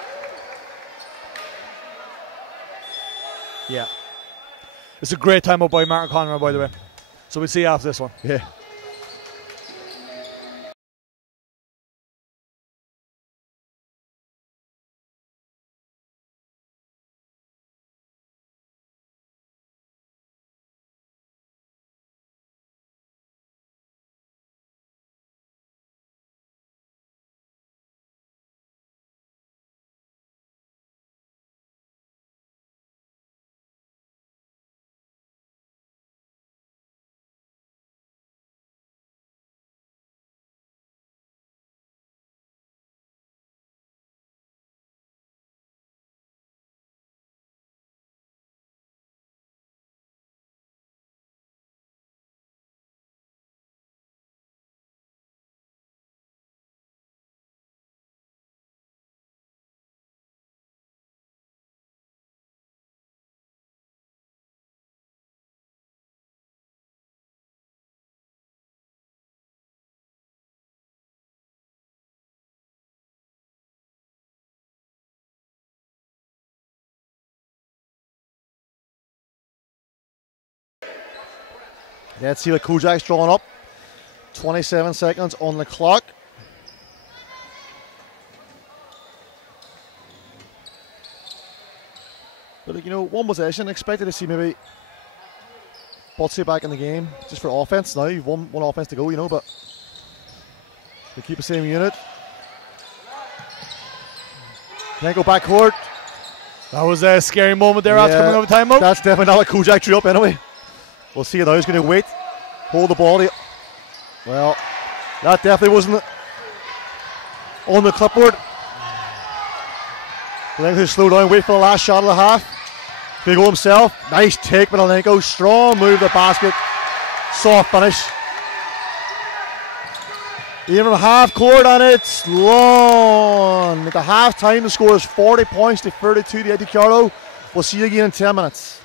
Yeah. It's a great time up by Martin Conroy, by the way. So we'll see you after this one. Yeah. Let's see what Kojak's drawing up. 27 seconds on the clock. But you know, one possession. Expected to see maybe Botsy back in the game just for offense. Now you've one offense to go, you know, but they keep the same unit. Can't go back court. That was a scary moment there after coming out of timeout. That's definitely not what Kojak drew up anyway. We'll see now. He's going to wait, hold the ball. Well, that definitely wasn't on the clipboard. Malenko slow down, wait for the last shot of the half. Big O himself. Nice take by Malenko. Strong move to the basket. Soft finish. Even from half court, and it's long. At the half time, the score is 40 points to 32 to Eddie Carlow. We'll see you again in 10 minutes.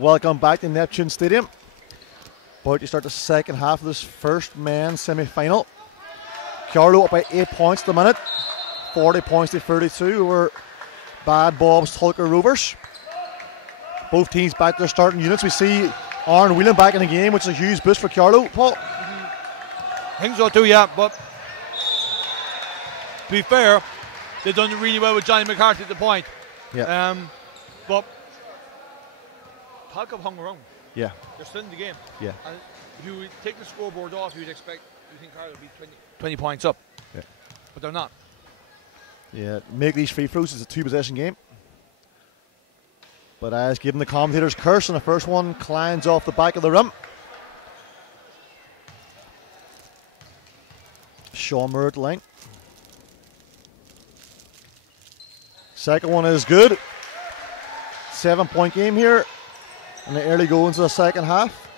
Welcome back to Neptune Stadium. About to start the second half of this first men's semi-final. Carlow up by 8 points at the minute. 40 points to 32 over Bad Bob's Tolka Rovers. Both teams back to their starting units. We see Aaron Whelan back in the game, which is a huge boost for Carlow. Paul? I think so too, yeah. But to be fair, they've done really well with Johnny McCarthy at the point. Yeah. But Tolka hung around. Yeah. They're still in the game. Yeah. And if you take the scoreboard off, you think Carlow will be 20 points up. Yeah. But they're not. Yeah, make these free throws. It's a 2-possession game. But as given the commentator's curse, and the first one climbs off the back of the rim. Sean Moore at the line. Second one is good. 7-point game here. And the early goings of the second half.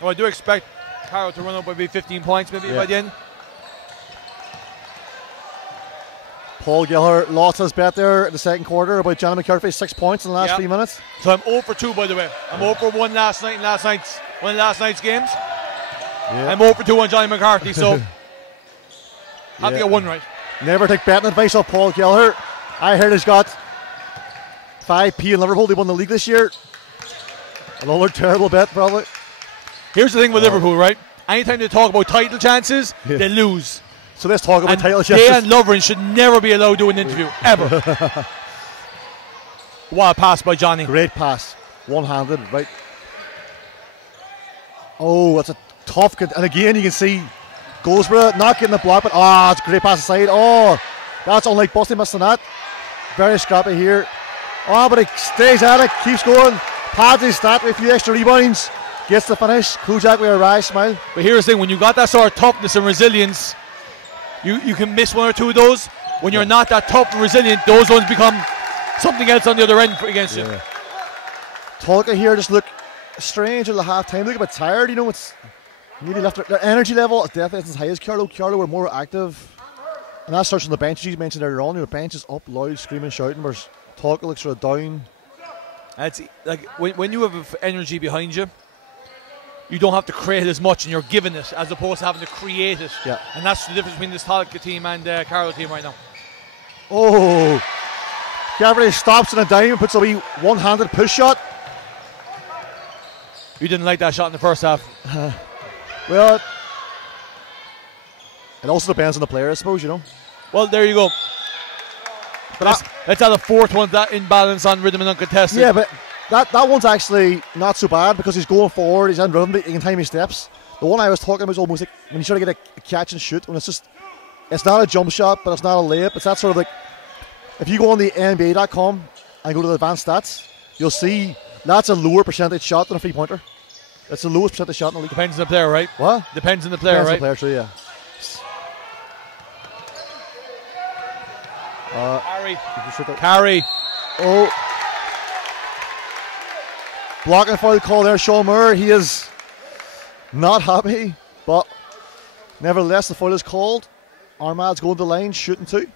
Well, I do expect Carlow to run up by maybe 15 points by the end. Paul Gallagher lost his bet there in the second quarter about Johnny McCarthy, 6 points in the last 3 minutes. So I'm 0 for 2, by the way. I'm 0 for 1 last night in one of last night's games. Yeah. I'm 0 for 2 on Johnny McCarthy, so have to get one right. Never take betting advice off Paul Gallagher. I heard he's got 5p in Liverpool. They won the league this year. Another terrible bet, probably. Here's the thing with Liverpool, right? Anytime they talk about title chances, they lose. So let's talk about title chances. They and Lovren should never be allowed to do an interview, ever. What a pass by Johnny. Great pass. One-handed, right. Oh, that's a tough... And again, you can see Goldsborough not getting the block, but it's a great pass aside. Oh, that's unlike Busty missing that. Very scrappy here. Oh, but he stays at it, keeps going. Pads his stat with a few extra rebounds. Gets the finish. Kujak with a wry smile. But here's the thing, when you got that sort of toughness and resilience, you can miss one or two of those. When you're not that tough and resilient, those ones become something else on the other end against you. Tolka here just look strange at the half time. Look a bit tired, you know. It's nearly left their energy level is definitely as high as Carlow. Carlow were more active. And that starts on the bench, you mentioned earlier on. The bench is up loud, screaming, shouting, whereas Tolka looks sort of down. It's like when you have energy behind you, you don't have to create as much, and you're giving it as opposed to having to create it. Yeah. And that's the difference between this Tolka team and Carlow team right now. Oh, Gabriel stops in a dime and puts a wee one-handed push shot. You didn't like that shot in the first half. Well, it also depends on the player, I suppose, you know. Well, there you go. But let's add a fourth one, that imbalance on rhythm and uncontested. Yeah, but that one's actually not so bad because he's going forward, he's in rhythm, he can time his steps. The one I was talking about is almost like when you try to get a catch and shoot, when it's not a jump shot, but it's not a layup. It's that sort of like, if you go on the NBA.com and go to the advanced stats, you'll see that's a lower percentage shot than a three-pointer. That's the lowest percentage shot in the league. Depends on the player, right? What? Depends on the player, right? Depends on the player, true, yeah. Carry. Oh. Blocking foul call there, Sean Moore. He is not happy, but nevertheless, the foul is called. Armad's going to the line, shooting two.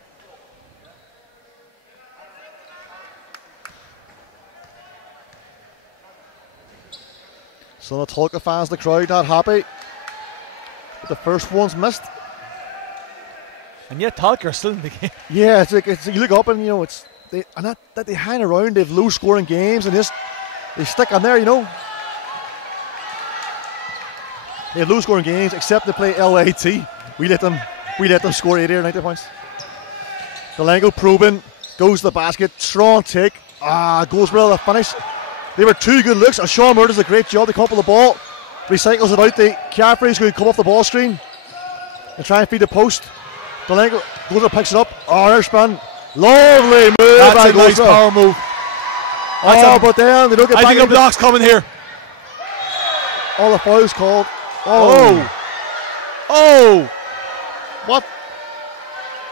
So the Tolka fans, the crowd, not happy. But the first one's missed. And yet Tolka are still in the game. Yeah, it's like you look up and you know they hang around. They've low scoring games and they stick on there. You know, they have low scoring games except they play LAT. We let them score 80 or 90 points. Delango probing, goes to the basket, strong take. Goldsborough the finish. They were two good looks. And Sean Moore does a great job to couple the ball, recycles it out. The Caffrey's going to come off the ball screen and try and feed the post. Delango goes and picks it up. There's spin. Lovely move. That's a nice power move. But then they don't get back. I think a block's coming here. All the fouls called. What?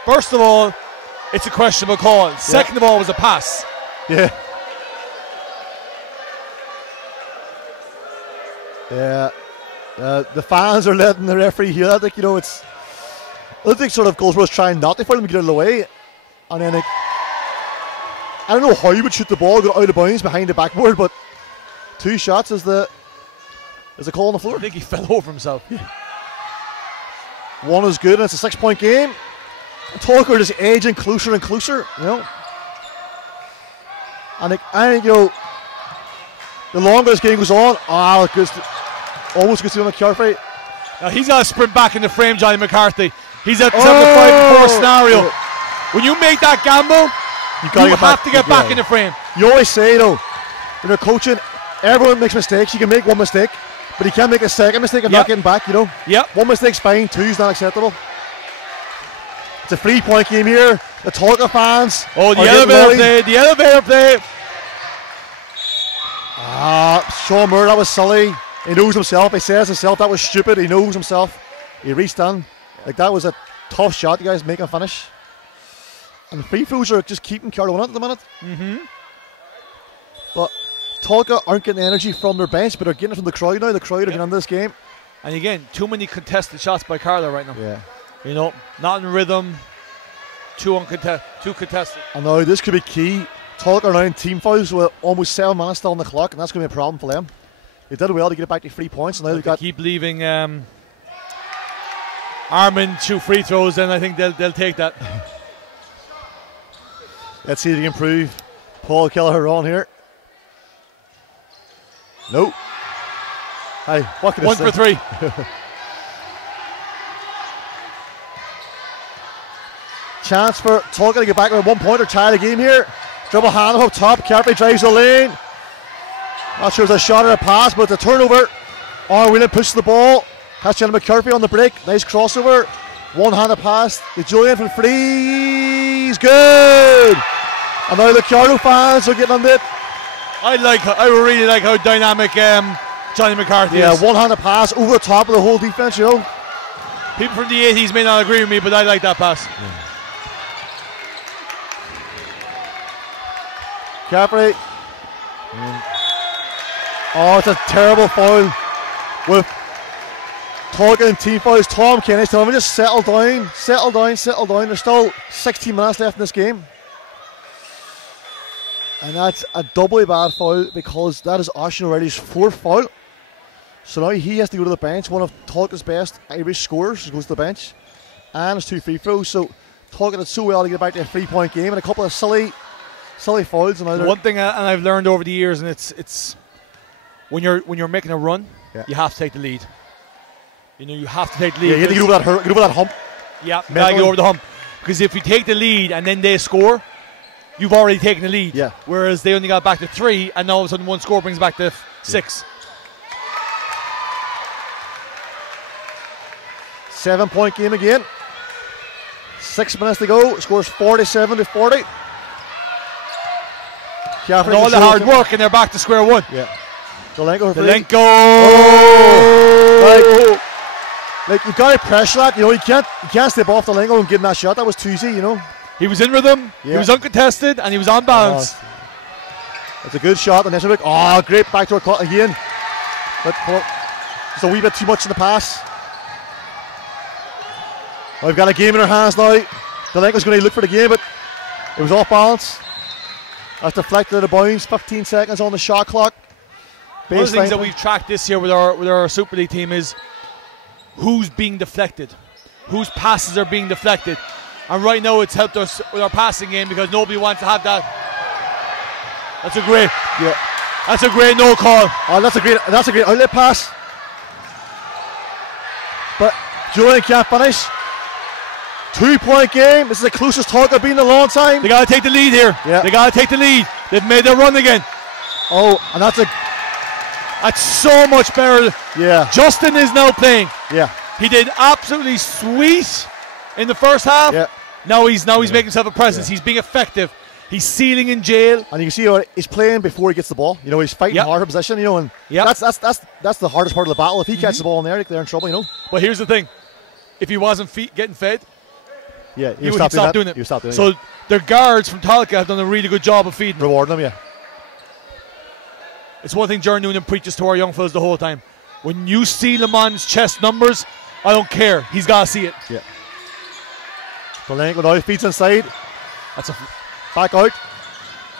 First of all, it's a questionable call. Second of all, it was a pass. Yeah. Yeah. The fans are letting the referee hear that. Like, you know, I think sort of Goldsborough's trying not to foul him to get it out of the way. And then I don't know how you would shoot the ball, go out of bounds behind the backboard, but 2 shots is the call on the floor. I think he fell over himself. Yeah. 1 is good, and it's a 6-point game. Tolka is edging closer and closer, you know. And I think, you know, the longer this game goes on, almost gets to the McCarthy. Now he's got to sprint back in the frame, Johnny McCarthy. He's at 7-5-4 scenario. When you make that gamble, you have to get back in the frame. You always say, though, when you're coaching, everyone makes mistakes. You can make one mistake, but you can't make a second mistake and not getting back, you know. Yep. 1 mistake's fine, 2 is not acceptable. It's a 3-point game here. The Tolka fans. Oh, the elevator play. The elevator play. Sean Moore, that was silly. He knows himself. He says himself that was stupid. He knows himself. He reached in. Like, that was a tough shot. You guys make him finish. And the free throws are just keeping Carlow on it at the minute. But Tolka aren't getting energy from their bench, but they're getting it from the crowd now. The crowd are getting into this game. And again, too many contested shots by Carlow right now. Yeah. You know, not in rhythm. Too contested. I know this could be key. Tolka are now in team fouls with almost 7 minutes still on the clock, and that's going to be a problem for them. They did well to get it back to 3 points, and now they've got. Keep leaving Armin 2 free throws, and I think they'll take that. Let's see if they can improve. Paul Kelleher on here. No. Hey, what can I say? 1 for 3. Chance for Tolka to get back with 1 point or tie the game here. Dribble hand up top. Carpy drives the lane. Not sure if it's a shot or a pass, but it's a turnover. Whelan pushes the ball. Has Jenna McCarthy on the break. Nice crossover. One-handed pass. The Julian from free. He's good. And now the Carlow fans are getting on it. I really like how dynamic Johnny McCarthy is. Yeah, one-handed pass over the top of the whole defense, you know. People from the 80s may not agree with me, but I like that pass. Yeah. Capri. Oh, it's a terrible foul with Tolka and team fouls. Tom Kenny's telling me just settle down. There's still 16 minutes left in this game. And that's a doubly bad foul because that is Oisin O'Reilly's 4th foul. So now he has to go to the bench. One of Tolka's best Irish scorers goes to the bench. And it's 2 free throws. So Tolka did so well to get back to a 3-point game and a couple of silly fouls. And one thing I've learned over the years, and it's when you're making a run, you have to take the lead. You know, you have to take the lead. Yeah, you have to get over that hump. Yeah, you gotta get over the hump. Because if you take the lead and then they score, you've already taken the lead. Yeah. Whereas they only got back to 3, and now all of a sudden 1 score brings back to 6. 7-point game again. 6 minutes to go. Scores 47-40. And all the hard work, and they're back to square one. Yeah. Delenko. Like you got to pressure that. You know, you can't step off Delenko and give him that shot. That was too easy. You know. He was in rhythm. Yeah. He was uncontested, and he was on balance. It's a good shot. And then great backdoor cut again. But just a wee bit too much in the pass. Well, we've got a game in our hands now. Delenko's going to look for the game, but it was off balance. That's deflected out of bounds. 15 seconds on the shot clock. One of the things that we've tracked this year with our Super League team is who's being deflected, whose passes are being deflected, and right now it's helped us with our passing game because nobody wants to have that. That's a great no call. Oh, that's a great outlet pass. But Julian can't finish. 2-point game. This is the closest Tolka been in a long time. They got to take the lead here. Yeah. They got to take the lead. They've made their run again. Oh, and that's so much better. Yeah. Justin is now playing. Yeah. He did absolutely sweet in the first half. Yeah. Now he's making himself a presence. Yeah. He's being effective. He's sealing in jail. And you can see he's playing before he gets the ball. You know, he's fighting hard for position, you know, and that's the hardest part of the battle. If he catches the ball in there, they're in trouble, you know. But here's the thing. If he wasn't getting fed, he would stop doing it. So their guards from Tolka have done a really good job of feeding. Rewarding them, It's one thing Jaron Noonan preaches to our young fellas the whole time. When you see Le Mans chest numbers, I don't care. He's got to see it. Yeah. Delenko now feeds inside. That's a back out.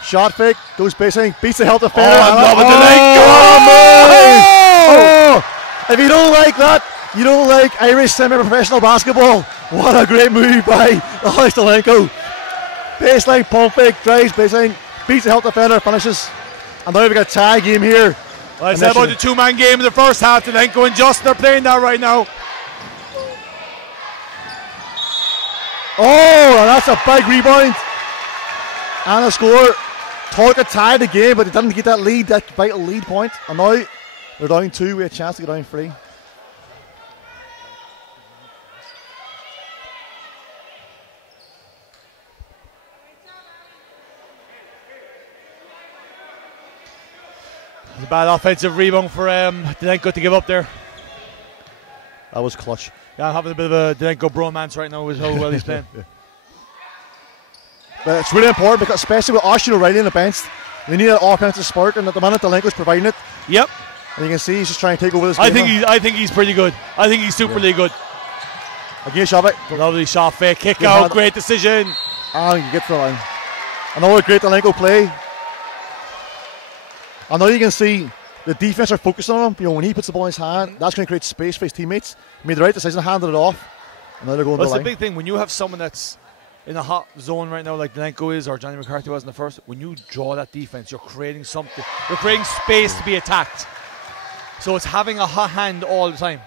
Shot fake, goes baseline, beats the help defender. If you don't like that, you don't like Irish semi-professional basketball. What a great move by Alex Delenko. Baseline pump fake, drives baseline, beats the help defender, finishes. And now we've got a tie game here. Well, I said about the two-man game in the first half. Delenko and Justin are playing that right now. Oh, and that's a big rebound. And a score. Tolka tied the game, but they didn't get that lead, that vital lead point. And now they're down 2. We have a chance to get down 3. It's a bad offensive rebound for Delenko to give up there. That was clutch. Yeah, I'm having a bit of a Delenko bromance right now with how well he's playing. Yeah. But it's really important because, especially with Austin O'Reilly on the bench, they need an offensive spark, and at the minute Delenko's providing it. Yep. And you can see he's just trying to take over this game. I think he's pretty good. I think he's superly good. Again, shot it. Lovely shot fake, kick out, great decision. And you get to the line. Another great Delenko play. I know you can see the defense are focused on him. You know, when he puts the ball in his hand, that's going to create space for his teammates. He made the right decision, handed it off, and now they're going to the line. That's the big thing when you have someone that's in a hot zone right now, like Delenko is or Johnny McCarthy was in the first. When you draw that defense, you're creating something. You're creating space to be attacked. So it's having a hot hand all the time.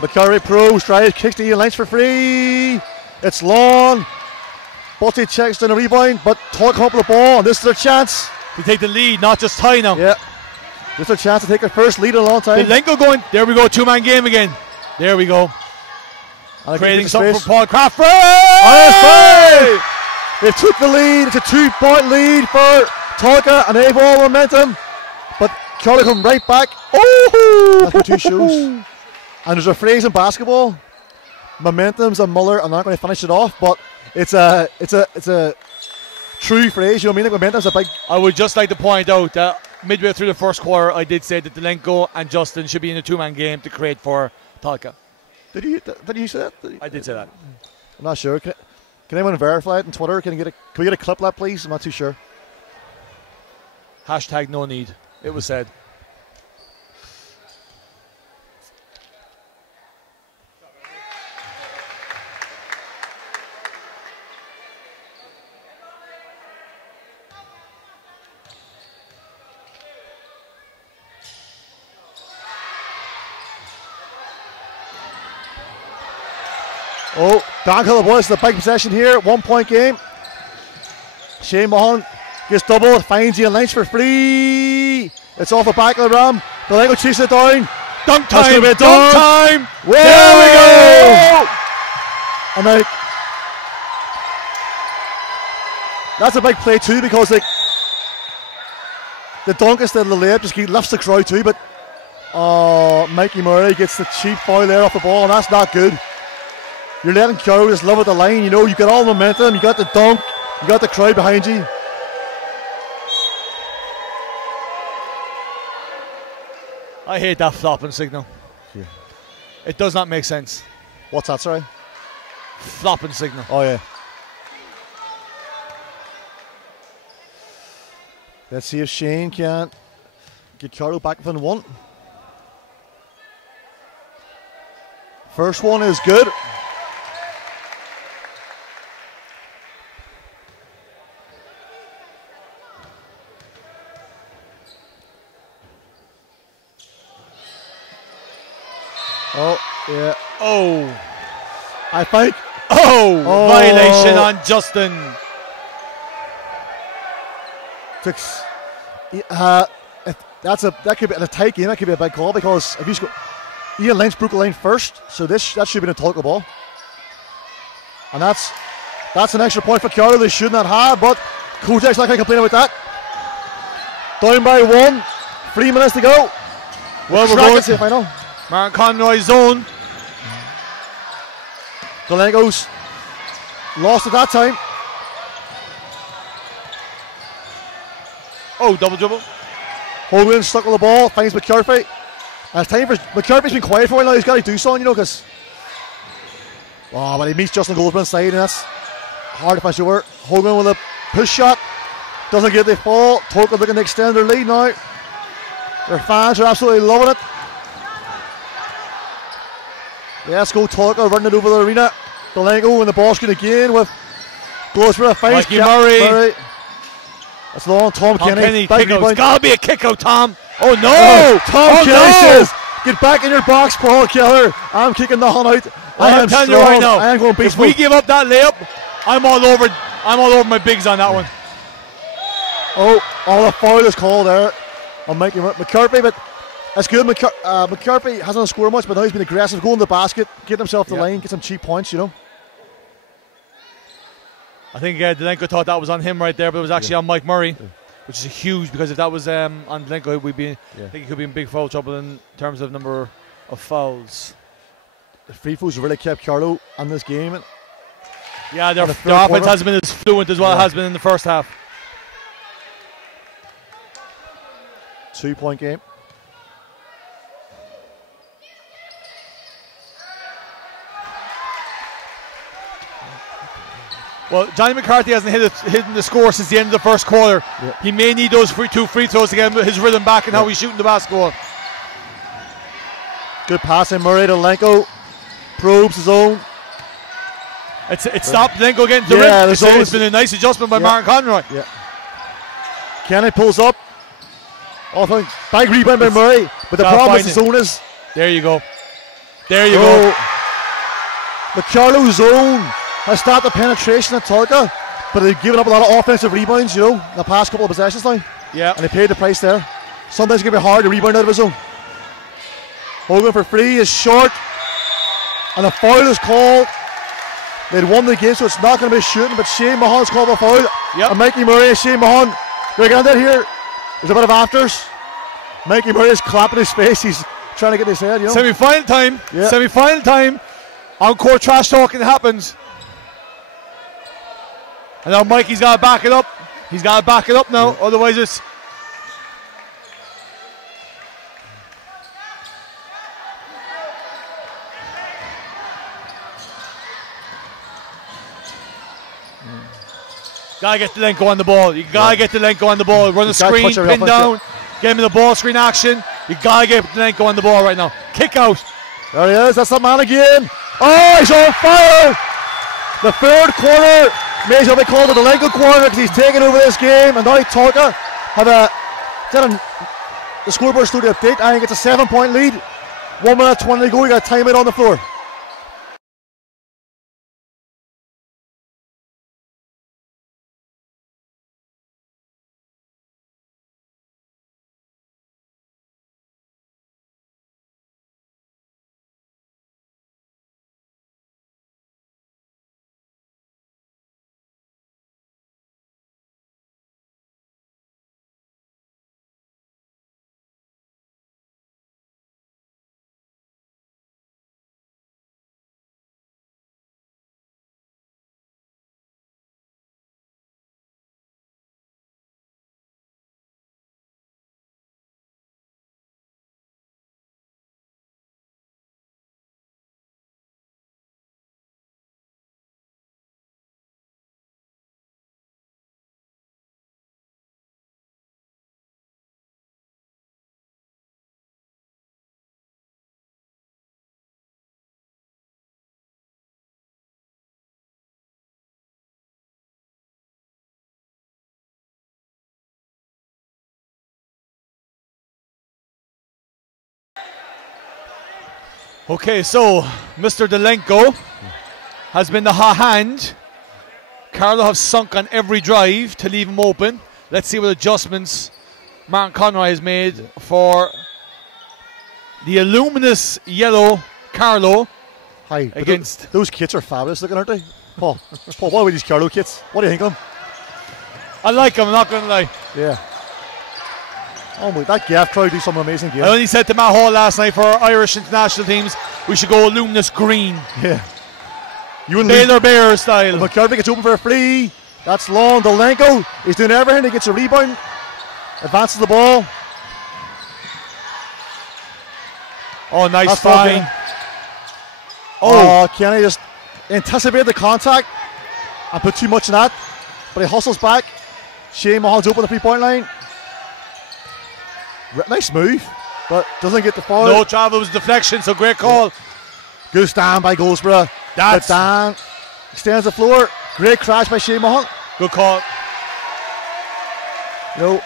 McCurry Pro strides, kicks to Ian Lynch for free. It's long. Botte checks down a rebound, but Tolka up with the ball, and this is their chance to take the lead, not just tie now. Yeah, this is their chance to take their first lead in a long time. Delenko going, there we go, 2-man game again. There we go. Creating something for Paul Crawford. They took the lead. It's a 2-point lead for Tolka, and they have all momentum. But Carlow come right back. Oh, that's what 2 shows. And there's a phrase in basketball: momentum's a muller. I'm not going to finish it off, but it's a true phrase. You know what I mean? Like, momentum's a big. I would just like to point out that midway through the first quarter, I did say that Delenko and Justin should be in a 2-man game to create for Tolka. Did you say that? I did say that. I'm not sure. Can anyone verify it on Twitter? Can we get a clip of that, please? I'm not too sure. Hashtag no need. It was said. Oh, Doncaster boys, the big possession here. 1-point game. Shane Mahon gets double, finds Ian Lynch for free. It's off the back of the rim. Delenko chases it down. Dunk time! Dunk time! Whoa. There we go! And now, that's a big play too, because the dunk instead of the layup just lifts the crowd too. But Mikey Murray gets the cheap foul there off the ball, and that's not good. You're letting Carlow just love at the line. You know, you got all the momentum, you got the dunk, you got the crowd behind you. I hate that flopping signal. Yeah. It does not make sense. What's that, sorry? Flopping signal. Oh, yeah. Let's see if Shane can get Carlow back within 1. First one is good. Oh, yeah. Oh. I think. Oh. Violation on Justin. That could be in a tight game. That could be a big call, because if you score, Ian Lynch broke the line first, so that should have been a Tolka ball, and that's an extra point for Carlow. They should not have, but Kojak's not going to complain about that. Down by 1, 3 minutes to go. Well, we're going to the final. Martin Conroy zone. Delenko's lost at that time. Oh, double dribble. Hogan stuck with the ball, finds McCarthy. And it's time for McCarthy's been quiet for a while now. He's got to do something, you know, because. Oh, but he meets Justin Goldman inside, and that's hard to finish over. Hogan with a push shot. Doesn't get the fall. Tolka looking to extend their lead now. Their fans are absolutely loving it. Let's go Tolka running it over the arena. Delenko in the ball screen again with goes for a fight. Mikey Murray. That's long. Tom Kenny. Kick out. It's got to be a kick out, Tom. Oh no! Oh, Tom Kenny says, "Get back in your box, Paul Keller. I'm kicking the hunt out. I'm telling you right now. I am going if we give up that layup, I'm all over my bigs on that one. Oh, the foul is called there on Mikey McCarthy, but that's good. McCarthy hasn't scored much, but now he's been aggressive, going to the basket, getting himself to the line, get some cheap points, you know. I think Delenko thought that was on him right there, but it was actually on Mike Murray, which is huge, because if that was on Delenko, I think he could be in big foul trouble in terms of number of fouls. The free throws really kept Carlow on this game. Yeah, their offense hasn't been as fluent as well it has been in the first half. 2-point game. Well, Johnny McCarthy hasn't hit the score since the end of the first quarter. Yep. He may need those two free throws to get his rhythm back and how he's shooting the basketball. Good passing, Murray to Delenko. Probes his own. It stopped Delenko getting to the rim. It's been a nice adjustment by Martin Conroy. Yeah. Kenny pulls up. Big rebound by Murray. But the problem with the zone is. There you go. There you go. The Carlow zone has started the penetration at Tolka, but they've given up a lot of offensive rebounds, you know, in the past couple of possessions now. Yeah. And they paid the price there. Sometimes it's going to be hard to rebound out of a zone. Hogan for free is short. And a foul is called. They'd won the game, so it's not going to be shooting, but Shane Mahon's called a foul. Yep. And Mikey Murray and Shane Mahon. They're getting that here. There's a bit of afters. Mikey Murray is clapping his face. He's trying to get his head, you know. Semi-final time. Yeah. Semi-final time. On-court trash talking happens. And now Mikey's got to back it up. He's got to back it up now. Yeah. Otherwise it's... Gotta get Delenko on the ball. You gotta get Delenko on the ball. Run the screen, pin down, get him in the ball screen action. You gotta get Delenko on the ball right now. Kick out. There he is. That's the man again. Oh, he's on fire. The third quarter may as well be called the Delenko quarter because he's taken over this game. And now Tolka have the scoreboard studio update. I think it's a 7-point lead. 1 minute 20 to go. You got a timeout on the floor. Okay, so Mr. Delenko has been the hot hand. Carlow have sunk on every drive to leave him open. Let's see what adjustments Martin Conroy has made for the illuminous yellow Carlow. Hi, against those kits are fabulous looking, aren't they? Paul, what are these Carlow kits? What do you think of them? I like them, I'm not going to lie. Yeah. Oh my, that Gaff crowd do some amazing games. I only said to Matt Hall last night for our Irish international teams, we should go luminous green. Yeah. Baylor Bear style. McCarthy gets open for a free. That's long. Dolenko, he's doing everything. He gets a rebound. Advances the ball. Oh, nice fouling. Kenny just anticipated the contact and put too much in that. But he hustles back. Shane Mahon's open the 3-point line. Nice move, but doesn't get the foul. No travel, it was deflection, so great call. Good stand by Goldsborough. That's Dan extends the floor. Great crash by Shane Mahon. Good call. You know,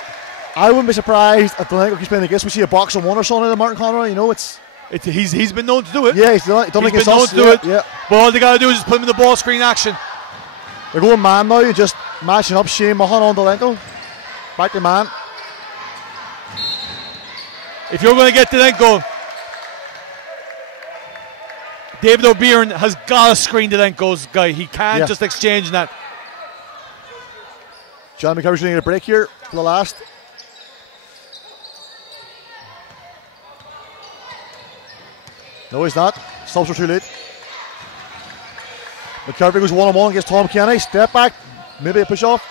I wouldn't be surprised if Dolenko keeps playing against. We see a box of one or something in Martin Conroy. You know, he's been known to do it. Yeah, he's done it against known us. to do it. Yeah. But all they got to do is just put him in the ball screen action. They're going man now, just matching up Shane Mahon on Dolenko. Back to man. If you're going to get Dolenko, David O'Byrne has got to screen Dolenko's guy. He can't just exchange that. John McCarthy's going to get a break here for the last. No, he's not. Subs are too late. McCarthy goes one-on-one against Tom Kenny. Step back. Maybe a push-off.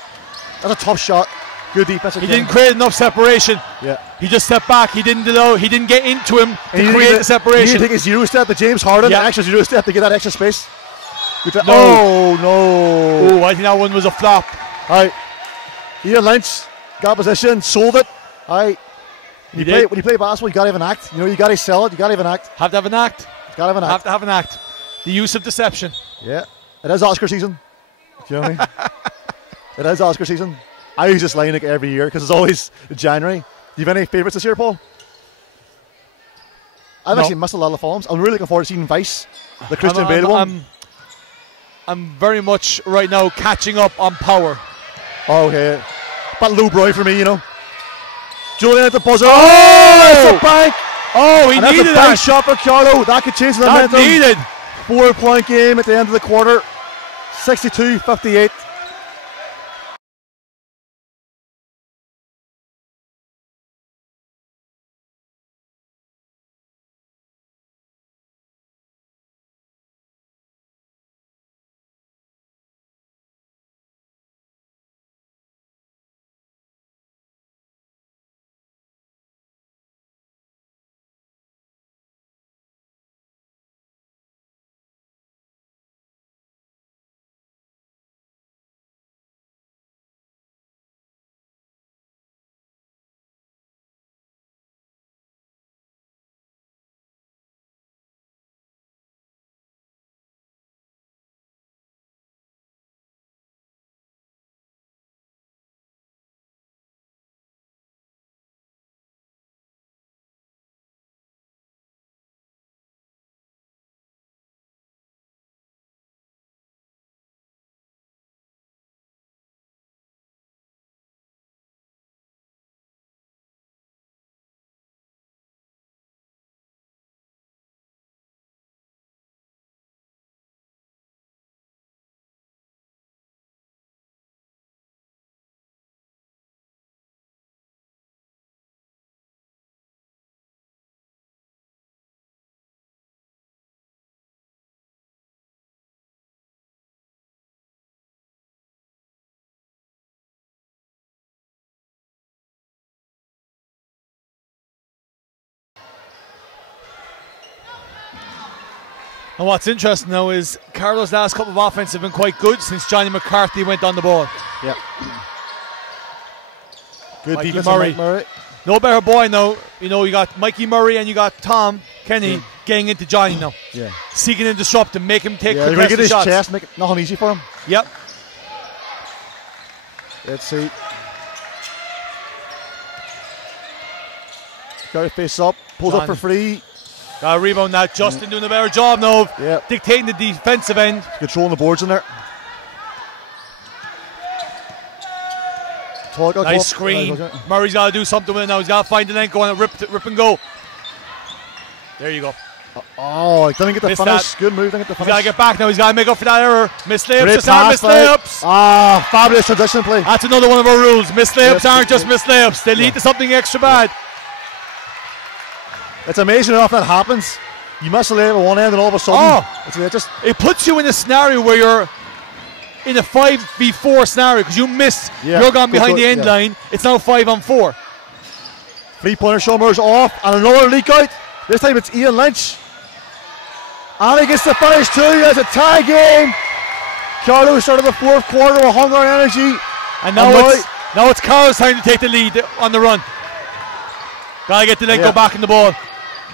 That's a tough shot. Good defense. He didn't create enough separation. Yeah. He just stepped back. He didn't get into him to create the separation. He need to take a zero step to James Harden. Yeah. An extra zero step to get that extra space. No. Oh, no. Oh, I think that one was a flop. All right. Ian Lynch got position, sold it. All right. When you play basketball, you got to have an act. You know, you got to sell it. You got to have an act. Have to have an act. Got to have an act. Have to have an act. The use of deception. Yeah. It is Oscar season. Do you know what I mean? It is Oscar season. I use this line like every year because it's always January. Do you have any favourites this year, Paul? I've actually missed a lot of films. I'm really looking forward to seeing Vice, the Christian Bale one. I'm very much right now catching up on Power. Oh, okay. But Lou Broy for me, you know. Julian at the buzzer. Oh! It's a bank. Oh, he needed that. that. Shot for Carlow. That could change the momentum. Needed. 4-point game at the end of the quarter. 62-58. And what's interesting now is Carlow's last couple of offenses have been quite good since Johnny McCarthy went on the ball. Yeah. Good Mikey defense Murray. Mike Murray. No better boy now. You know, you got Mikey Murray and you got Tom Kenny getting into Johnny now. Yeah. Seeking and disrupt him, make him take They're going to get his shots. chest, make it nothing easy for him. Yep. Let's see. Got to face up, pulls up for free. Got a rebound that. Justin doing a better job now of Yep. dictating the defensive end. Controlling the boards in there. Tolka Nice screen. Murray's got to do something with it now. He's got to find Dolenko and rip and go. There you go. Oh, he didn't get the Missed finish. that. Good move, didn't get the He's finish. got to get back now. He's got to make up for that error. Missed layups. Great Just aren't pass, missed layups. Ah, fabulous transition play. That's another one of our rules. Missed layups Yep. aren't just missed layups. They lead to something extra bad. It's amazing enough that happens. You miss a layup at one end and all of a sudden it puts you in a scenario where you're in a 5v4 scenario because you missed. You're gone behind the end line. It's now 5-on-4. 3-pointer. Sean Moore's off and another leak out. This time it's Ian Lynch. And he gets the finish too. It's a tie game. Carlow started the fourth quarter with hunger and energy. And now it's Carlow's time to take the lead on the run. Gotta get Delenko back in the ball.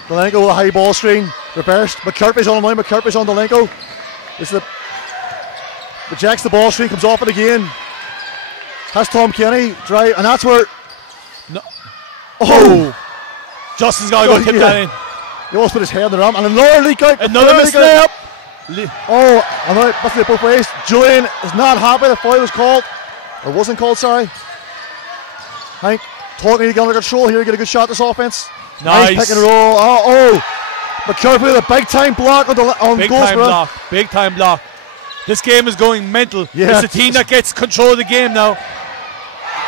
Delenko with a high ball screen. Reversed. McKirby's on the line. McKirby's on Delenko. Rejects the ball screen. Comes off it again. Has Tom Kenny drive. And that's where. No. Oh! Justin's got to go tip that in. He almost put his head in the ram. And another leak out. Another missed layup. Oh, and that's it both ways. Julian is not happy the foul was called. Or wasn't called, sorry. Hank Tolka need to get under control here, get a good shot this offense. Nice pick and roll. McKirby with a big time block on Goldsborough. Big time block. This game is going mental. It's the team that gets control of the game now.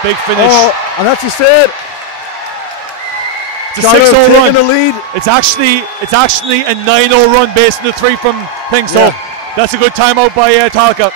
Big finish. And that's you said. It's a 6-0 run. The lead. It's actually a 9-0 run based on the three from things. So that's a good timeout by Tolka.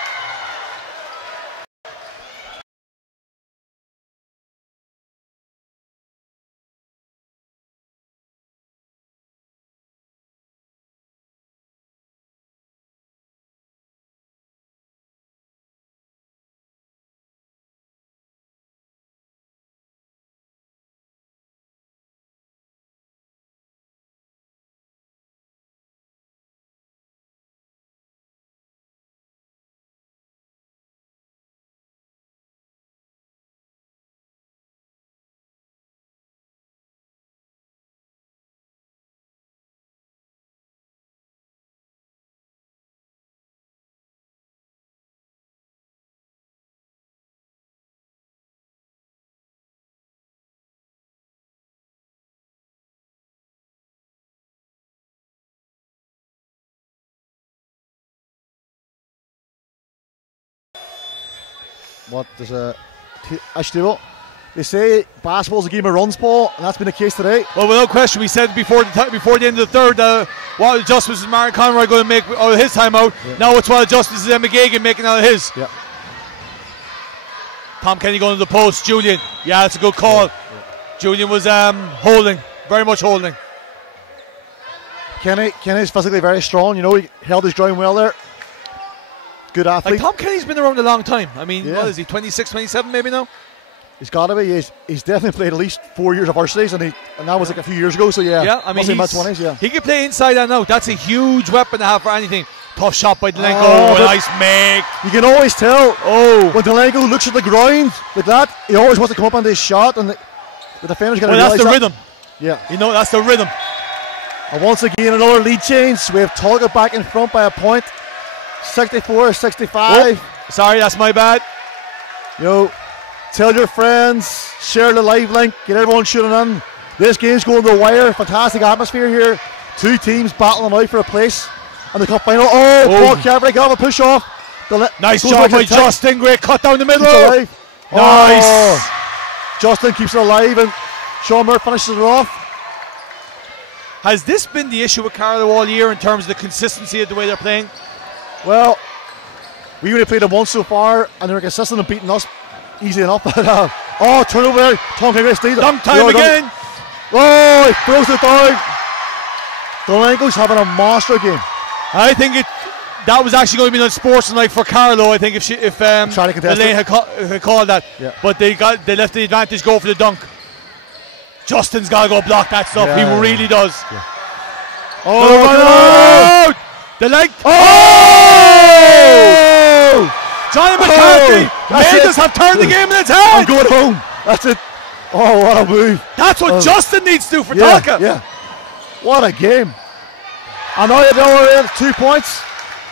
What does Ashtable? They say basketball's a game of runs, Paul, and that's been the case today. Well, without question, we said before the end of the third, what adjustments is Mark Conroy going to make out of his timeout? Now it's what adjustments is McGagan making out of his. Yeah. Tom Kenny going to the post. Julian, that's a good call. Julian was holding, very much holding. Kenny's physically very strong. You know, he held his ground well there. Good athlete. Like Tom Kenny's been around a long time. I mean, what is he, 26, 27 maybe now? He's got to be. He's definitely played at least 4 years of varsities, and that was like a few years ago. So I mean, he can play inside and out. That's a huge weapon to have for anything. Tough shot by Delenko. Nice make. You can always tell. When Delenko looks at the ground like that, he always wants to come up on this shot, and the defender's going to. Well, that's the rhythm. Yeah, that's the rhythm. And once again, another lead change. We have Tolka back in front by a point. 64-65. Sorry, that's my bad. Tell your friends, share the live link, get everyone shooting in. This game's going to the wire. Fantastic atmosphere here. Two teams battling out for a place in the cup final. Paul Cavalry got a push off. Nice job by Justin. Great cut down the middle. Nice. Justin keeps it alive, and Sean Moore finishes it off. Has this been the issue with Carlow all year in terms of the consistency of the way they're playing? Well, we only played them once so far, and they're consistent in beating us easy enough. Turnover there. Tom Kenny steals it. Dunk time again. He throws it down. Delenko's having a monster game. I think that was actually going to be unsportsmanlike for Carlow. I think if Elaine had called that, but they left the advantage go for the dunk. Justin's got to go block that stuff. He really does. The leg. Johnny McCarthy made us have turned the game in its head. I'm going home. That's it. What a move. That's what Justin needs to do for Tolka. Yeah. What a game. And now they're 2 points.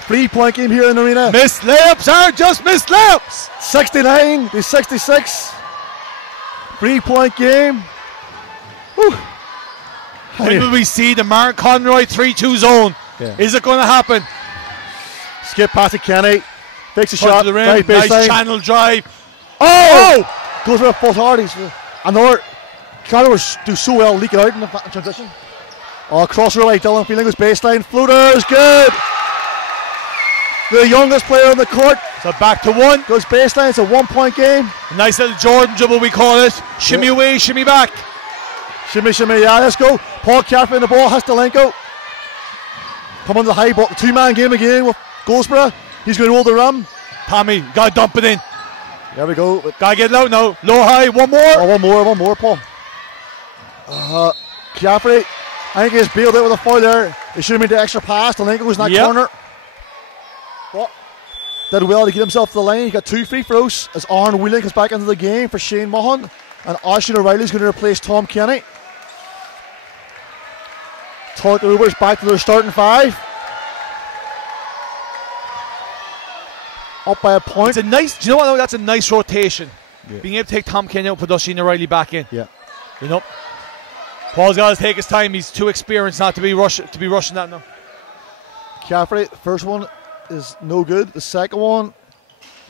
3-point game here in the arena. Missed layups aren't just missed layups. 69 to 66. 3-point game. When will we see the Mark Conroy 3-2 zone? Is it going to happen? Skip past Kenny. Takes a shot to the rim. Nice channel drive. Goes with a full hard. Another Carlow do so well leaking out in the transition. Oh, crosser away, Dylan Feeling goes baseline. Floater is good. The youngest player on the court. So back to one. Goes baseline, it's a 1 point game. A nice little Jordan dribble, we call it. Shimmy away, shimmy back. Shimmy, yeah, let's go. Paul Caffrey in the ball, has Delenko. Come on the high ball, 2-man game again with Goldsborough. He's going to roll the rum. Tommy, gotta dump it in. There we go. Gotta get it out now. Low, high, one more. Oh, one more, Paul. Caffrey, I think he's bailed out with a foul there. They should have made the extra pass. Delenko was in that corner. But did well to get himself to the line. He got 2 free throws as Aaron Whelan comes back into the game for Shane Maughan. And Ashton O'Reilly's going to replace Tom Kenny. Tolka Rovers back to their starting 5. Up by a point. It's a nice, do you know what? That's a nice rotation. Yeah. Being able to take Tom Kenny out and put Ashton O'Reilly back in. Yeah. You know, Paul's got to take his time. He's too experienced not to be rushing that now. Caffrey, the first one is no good. The second one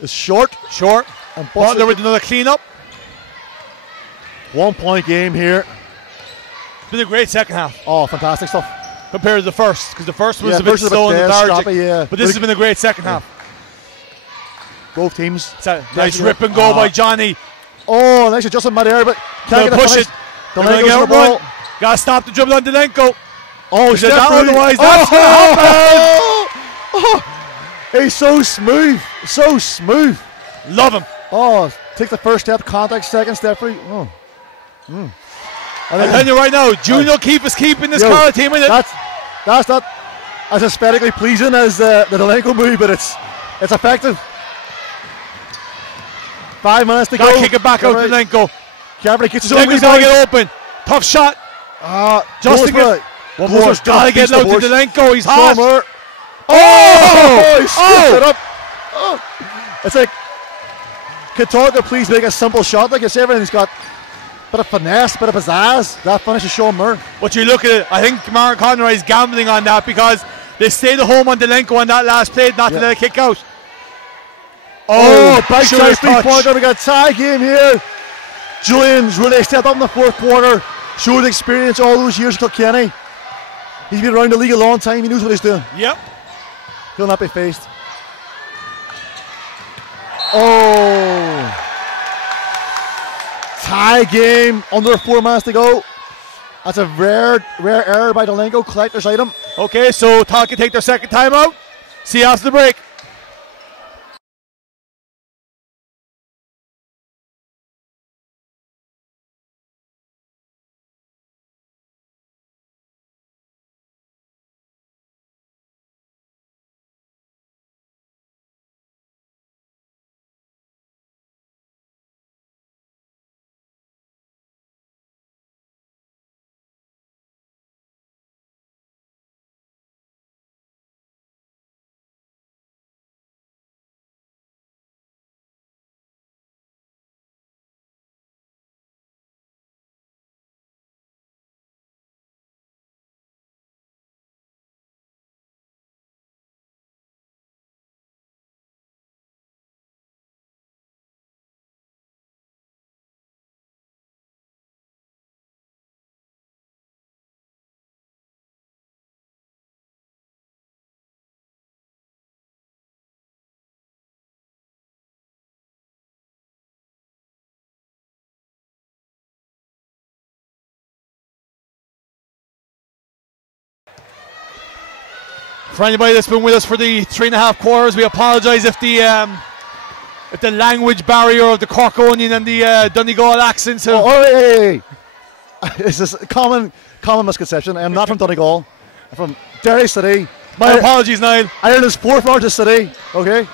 is short. And Butler with another clean-up. 1 point game here. It's been a great second half. Oh, fantastic stuff. Compared to the first, because the first was a bit slow and lethargic. But this has been a great second half. Both teams. It's a nice rip and go by Johnny. Oh, nice adjustment mid-air, but can't get push it. Delenko's the ball. Gotta stop the dribble on Delenko. Oh, shit. Otherwise, that's gonna happen. He's so smooth. So smooth. Love him. Oh, take the first step, contact, second step free. Oh. I'm telling you right now, Junior Keefe is keeping this Carlow team in it. That's not as aesthetically pleasing as the Delenko move, but it's effective. 5 minutes to go. Gotta kick it back out to Delenko. Caffrey gets his own Delenko's gotta get open. Tough shot. Just to get one more. Gotta get out to Delenko. He's hot. He scooped it up. Oh. It's like, could Tolka please make a simple shot like this? Everything's got a bit of finesse, a bit of pizzazz. That finishes Sean Moore. But you look at it, I think Mark Conroy is gambling on that because they stayed at home on Delenko on that last play, not to let it kick out. Back side 3-pointer. We got a tie game here. Julian's really stepped up in the fourth quarter. Showed experience all those years at Kilkenny. He's been around the league a long time. He knows what he's doing. Yep. He'll not be faced. Oh. Tie game. Under 4 minutes to go. That's a rare error by Delenko. Collector's item. Okay, so Tolka take their second timeout. See you after the break. For anybody that's been with us for the 3.5 quarters, we apologise if the language barrier of the Corkonian and the Donegal accents have... Hey. It's just a common misconception. I'm not from Donegal. I'm from Derry City. My apologies, Niall. Ireland's 4th largest city. Okay.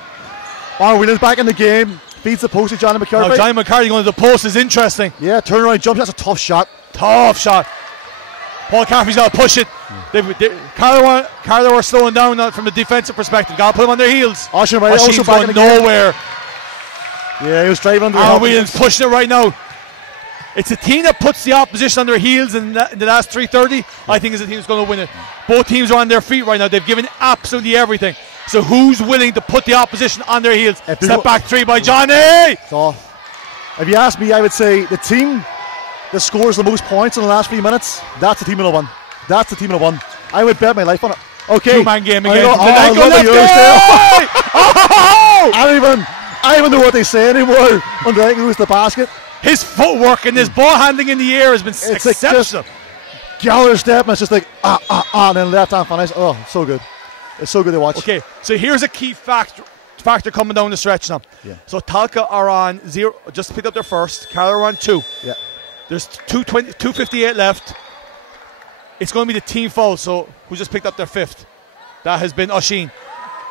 Aaron Whelan's back in the game. Feeds the post to Johnny McCarthy. Now, Johnny McCarthy going to the post is interesting. Yeah, turnaround jump. That's a tough shot. Paul Caffrey's got to push it. Carlow are slowing down from a defensive perspective. Got to put them on their heels. Ashton also back in the nowhere. Yeah, he was driving under. Aaron Whelan's pushing it right now. It's a team that puts the opposition on their heels in the last 3:30. I think is the team that's going to win it. Both teams are on their feet right now. They've given absolutely everything. So who's willing to put the opposition on their heels? Step back 3 by Johnny. So, if you ask me, I would say the team that scores the most points in the last few minutes, that's the team in the one. That's the team that won. I would bet my life on it. Okay. Two-man game again. I don't even know what they say anymore. When they lose the basket. His footwork and his ball handling in the air has been exceptional. Like Gallagher step, and it's just like and then left hand finish. Oh, so good. It's so good to watch. Okay, so here's a key factor coming down the stretch now. Yeah. So Tolka are on 0, just picked up their first. Carlow are on 2. Yeah. There's 2:58 left. It's going to be the team foul, so who just picked up their 5th? That has been Oisin.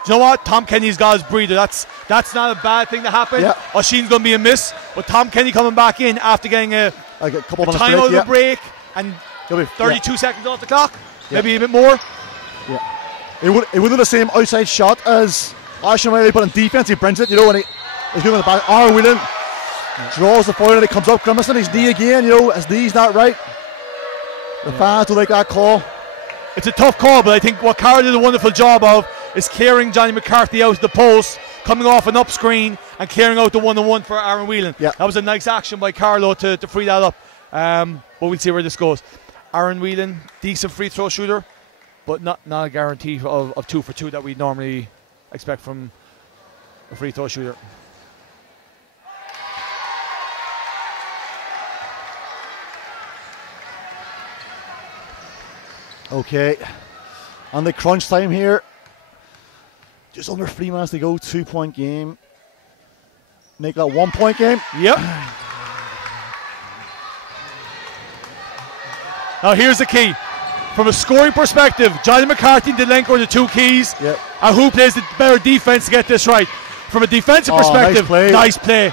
Do you know what? Tom Kenny's got his breather. That's not a bad thing to happen. Yeah. Oisin's going to be a miss, but Tom Kenny coming back in after getting a couple minutes time out of the break and 32 seconds off the clock, maybe a bit more. Yeah. It would do the same outside shot as Oisin Riley, but in defense he brings it, when he's going in the back. Aaron Whelan draws the foul and he comes up grimacing his knee again, his knee's not right. The fans don't like that call. It's a tough call, but I think what Carroll did a wonderful job of is clearing Johnny McCarthy out of the post, coming off an up screen and clearing out the 1-on-1 for Aaron Whelan. Yeah. That was a nice action by Carlow to free that up. But we'll see where this goes. Aaron Whelan, decent free throw shooter, but not a guarantee of 2 for 2 that we normally expect from a free throw shooter. Okay, and the crunch time here. Just under 3 minutes to go. 2-point game. Make that 1-point game. Yep. Now here's the key. From a scoring perspective, Johnny McCarthy and Delenko are the 2 keys. Yep. And who plays the better defense to get this right? From a defensive perspective, nice play.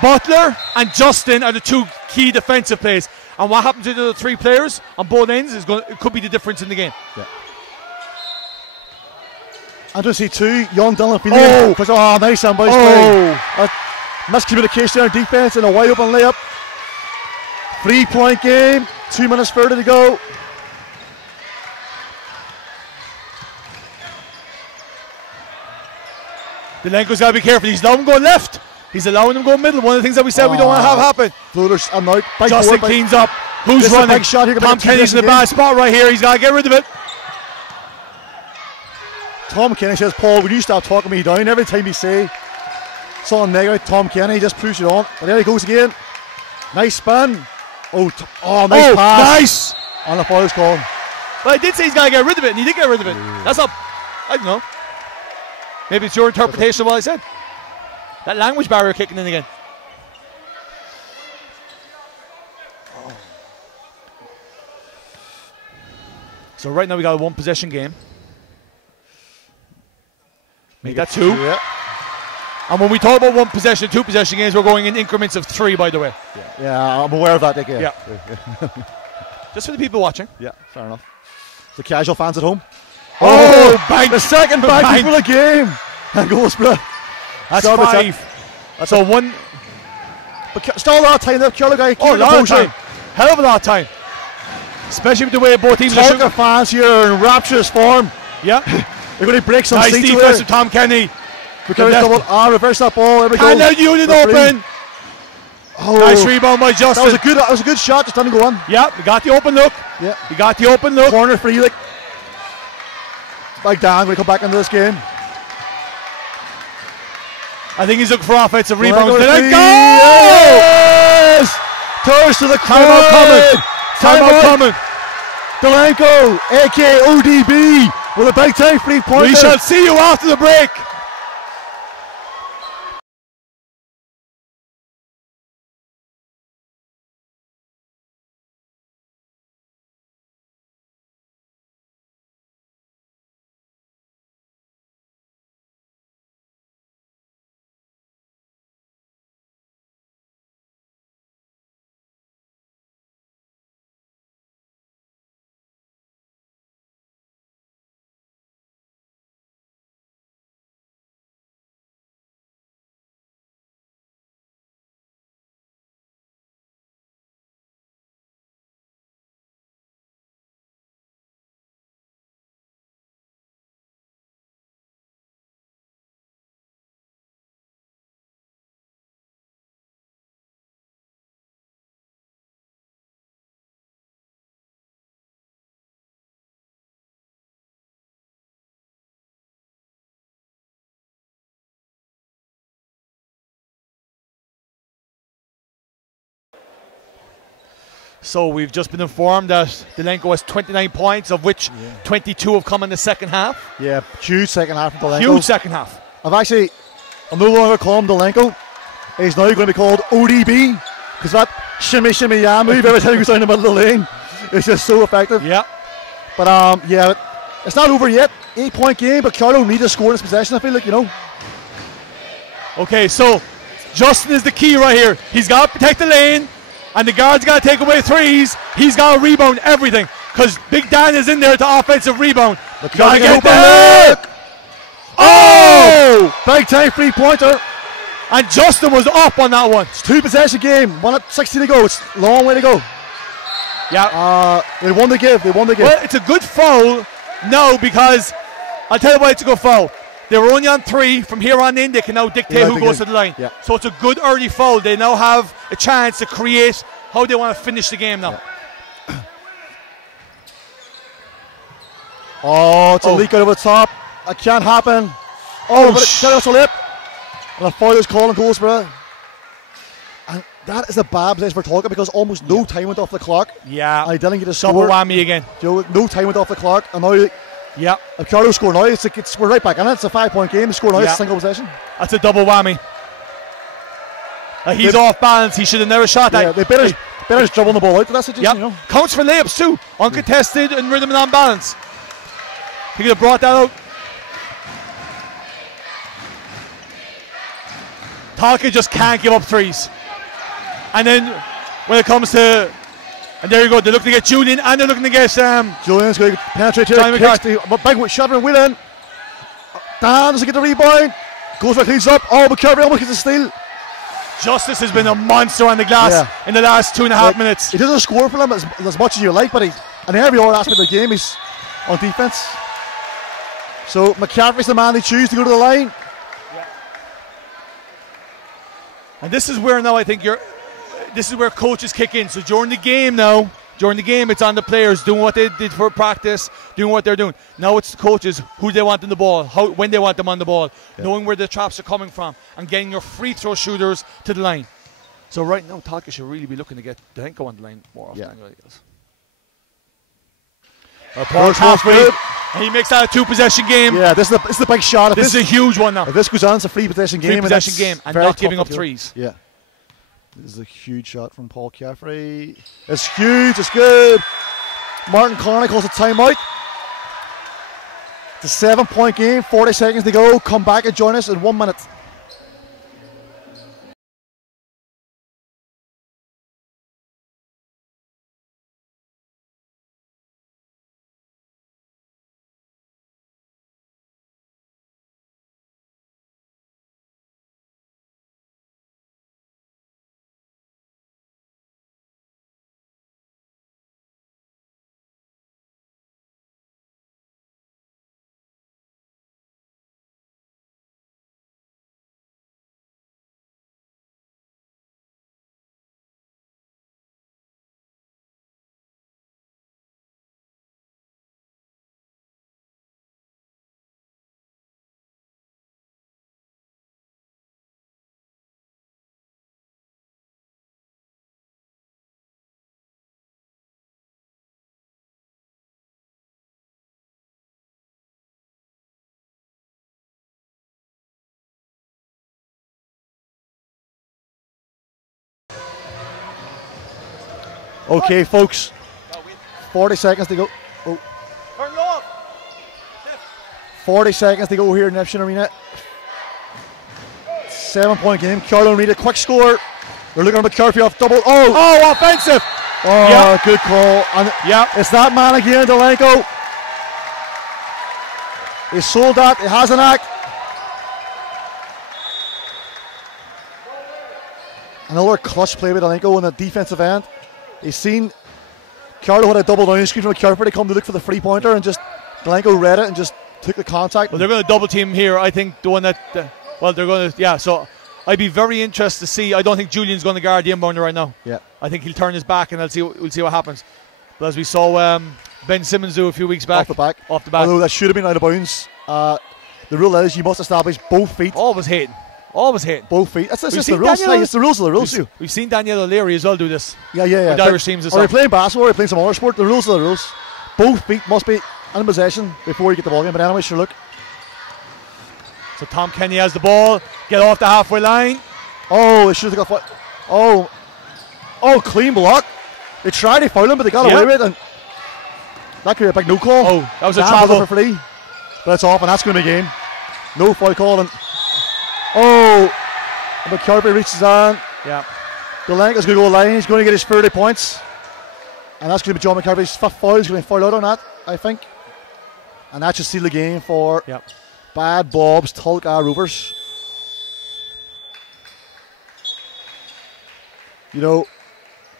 Butler and Justin are the 2 key defensive plays. And what happens to the 3 players on both ends it could be the difference in the game. Yeah. I just see 2 young Dylan Feely. Nice ambush play. Miscommunication on defense and a wide open layup. 3-point game. 2 minutes further to go. Delenko's got to be careful. He's allowing him going left. He's allowing him going middle. One of the things that we said we don't want to have happen. Floaters and out. Justin cleans up. Who's running? Big shot here. Tom Kenny's in a bad spot right here. He's got to get rid of it. Tom Kenny says, Paul, will you stop talking me down? Every time you say something negative, Tom Kenny just push it on. But there he goes again. Nice spin. Nice pass. Nice. And the foul's called. But I did say he's got to get rid of it, and he did get rid of it. That's not, I don't know. Maybe it's your interpretation of what I said. That language barrier kicking in again. So right now we got a 1 possession game. Make that 2. Yeah. And when we talk about 1 possession, 2 possession games, we're going in increments of 3, by the way. Yeah, I'm aware of that. Yeah. Just for the people watching. Yeah, fair enough. The casual fans at home. Bang! The second bang for the game. And goal split. That's 5. That's so 1. But still a lot of time there. Carlow guy. A lot of time. Hell of a lot of time. Especially with the way both teams are shooting. Tolka fans here in rapturous form. Yeah. They're going to break some nice seats defense from Tom Kenny. Reverse that ball. There we go. Carlow unit open. Nice rebound by Justin. That was a good shot. Just didn't go in. Yeah, we got the open look. Yeah. We got the open look. Corner for Elick. Big Dan going to come back into this game. I think he's looking for offensive rebounds. Yes! Tours to the timeout coming. Timeout coming. Delenko, aka ODB, with a big time 3-pointer. We shall see you after the break. So we've just been informed that Delenko has 29 points, of which 22 have come in the second half. Yeah, huge second half from Delenko. Huge second half. I'm no longer calling him Delenko. He's now going to be called ODB, because that shimmy yeah move every time he goes down the middle of the lane, it's just so effective. Yeah. But yeah, it's not over yet. 8-point game, but Carlow need to score in his possession, I feel like, you know. Okay, so Justin is the key right here. He's got to protect the lane, and the guard's got to take away threes. He's got to rebound everything, because Big Dan is in there to offensive rebound. Got to get there. Oh! Big time 3-pointer. And Justin was up on that one. It's 2-possession game, 1:60 to go. It's a long way to go. Yeah. They won the give. Well, it's a good foul. No, because I'll tell you why it's a good foul. They were only on 3. From here on in, they can now dictate who goes to the line. Yeah. So it's a good early foul. They now have a chance to create how they want to finish the game now. Yeah. Oh, it's a leak out of the top. That can't happen. Oh, but it's also lip. And the foul is calling goals for it. And that is a bad position for Tolka, because almost no time went off the clock. Yeah. And he didn't get a score. Double whammy again. You know, no time went off the clock. And now, if Carlow score now, we're right back in it. It's a 5-point game. The score now is a single possession. That's a double whammy. He's off balance. He should have never shot that. Yeah, they better just dribbling the ball out to that situation. You know? Counts for layups too. Uncontested and rhythm and on balance. He could have brought that out. Tolka just can't give up threes. And then when it comes to, and there you go, they're looking to get Julian, and they're looking to get Julian's going to penetrate here. Big shot from Whelan. Dan doesn't get the rebound. Goes for cleans up. Oh, but Kirby almost gets a steal. Justice has been a monster on the glass in the last 2.5 minutes. He doesn't score for them as much as you like, but in every other aspect of the game, he's on defense. So McCaffrey's the man they choose to go to the line. And this is where now I think this is where coaches kick in. So during the game, it's on the players doing what they did for practice, doing what they're doing. Now it's the coaches who they want in the ball, when they want them on the ball, knowing where the traps are coming from, and getting your free throw shooters to the line. So right now, Tolka should really be looking to get Delenko on the line more often. Paul halfway, and he makes that a 2-possession game. Yeah, this is the big shot. This is a huge one now. If this goes on, it's a 3-possession game. 3-possession game, and not giving up threes. Yeah. This is a huge shot from Paul Caffrey. It's huge. It's good. Martin Conley calls a timeout. It's a 7-point game. 40 seconds to go. Come back and join us in 1 minute. Okay, folks. 40 seconds to go. Oh. 40 seconds to go here in Epsom Arena. 7-point game. Carlow need a quick score. They're looking at McCarthy off double. Oh, offensive. Oh, good call. And it's that man again, Delenko. He sold that. He has an act. Another clutch play with Delenko on the defensive end. He's seen Carlow had a double down screen from McCarthy to come to look for the 3-pointer, and just Delenko read it and just took the contact. Well, they're going to double team here. I think the one that, they're going to, so I'd be very interested to see. I don't think Julian's going to guard the inbounder right now. Yeah. I think he'll turn his back, and we'll see what happens. But as we saw Ben Simmons do a few weeks back. Off the back. Although that should have been out of bounds. The rule is you must establish both feet. Always hating. Always hitting. Both feet. That's just the rules. It's the rules of the rules. We've seen Daniel O'Leary as well do this. Yeah. The Irish teams as well. Are you playing basketball or are you playing some other sport? The rules are the rules. Both feet must be in possession before you get the ball game. But anyway, sure, look. So Tom Kenny has the ball. Get off the halfway line. Oh, they should have got foul. Oh, clean block. They tried to foul him, but they got away with it. And that could be a big no call. Oh, that was a travel. For free. But it's off, and that's going to be a game. No foul call. And McCarthy reaches on. Yeah. Delenka's going to go line. He's going to get his 30 points. And that's going to be John McCarthy's fifth foul. He's going to foul out on that, I think. And that should seal the game for Bad Bob's Tolka Rovers. You know,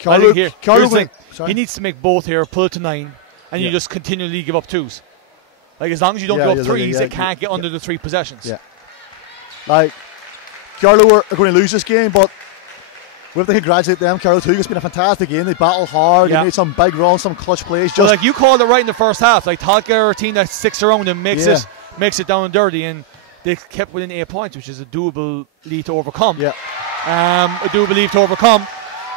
Carlow, he needs to make both here, pull it to 9, and you just continually give up 2s. Like, as long as you don't give up 3s, it can't get under the 3 possessions. Yeah. Like, Carlow are going to lose this game, but we have to congratulate them. Carlow too. It's been a fantastic game. They battled hard. They made some big runs, some clutch plays. Well, like you called it right in the first half. Like Tolka are a team that sticks around and makes it down and dirty, and they kept within 8 points, which is a doable lead to overcome. Yeah. A doable lead to overcome.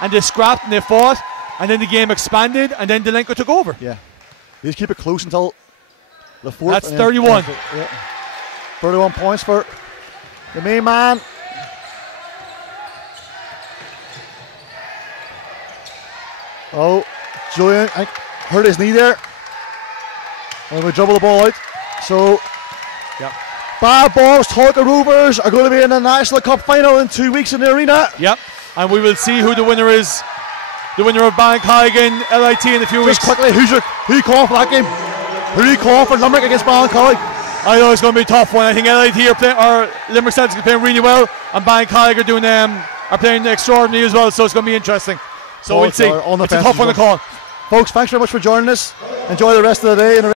And they scrapped and they fought, and then the game expanded, and then Delenka took over. Yeah. They just keep it close until the fourth. That's 31. 31 points for the main man. Oh, Julian hurt his knee there. And we dribble the ball out. So, Bad Balls, Tolka Rovers are going to be in the National Cup final in 2 weeks in the arena. Yep. And we will see who the winner is. The winner of Ballincollig LIT in a few weeks. Just quickly, who you calling for that game? Who are you calling for Limerick against Ballincollig? I know it's going to be a tough one. I think LIT are playing, or Limerick Celtics are playing really well, and Ballincollig are playing extraordinarily as well. So it's going to be interesting. So we'll see. It's a tough one to call. Folks, thanks very much for joining us. Enjoy the rest of the day.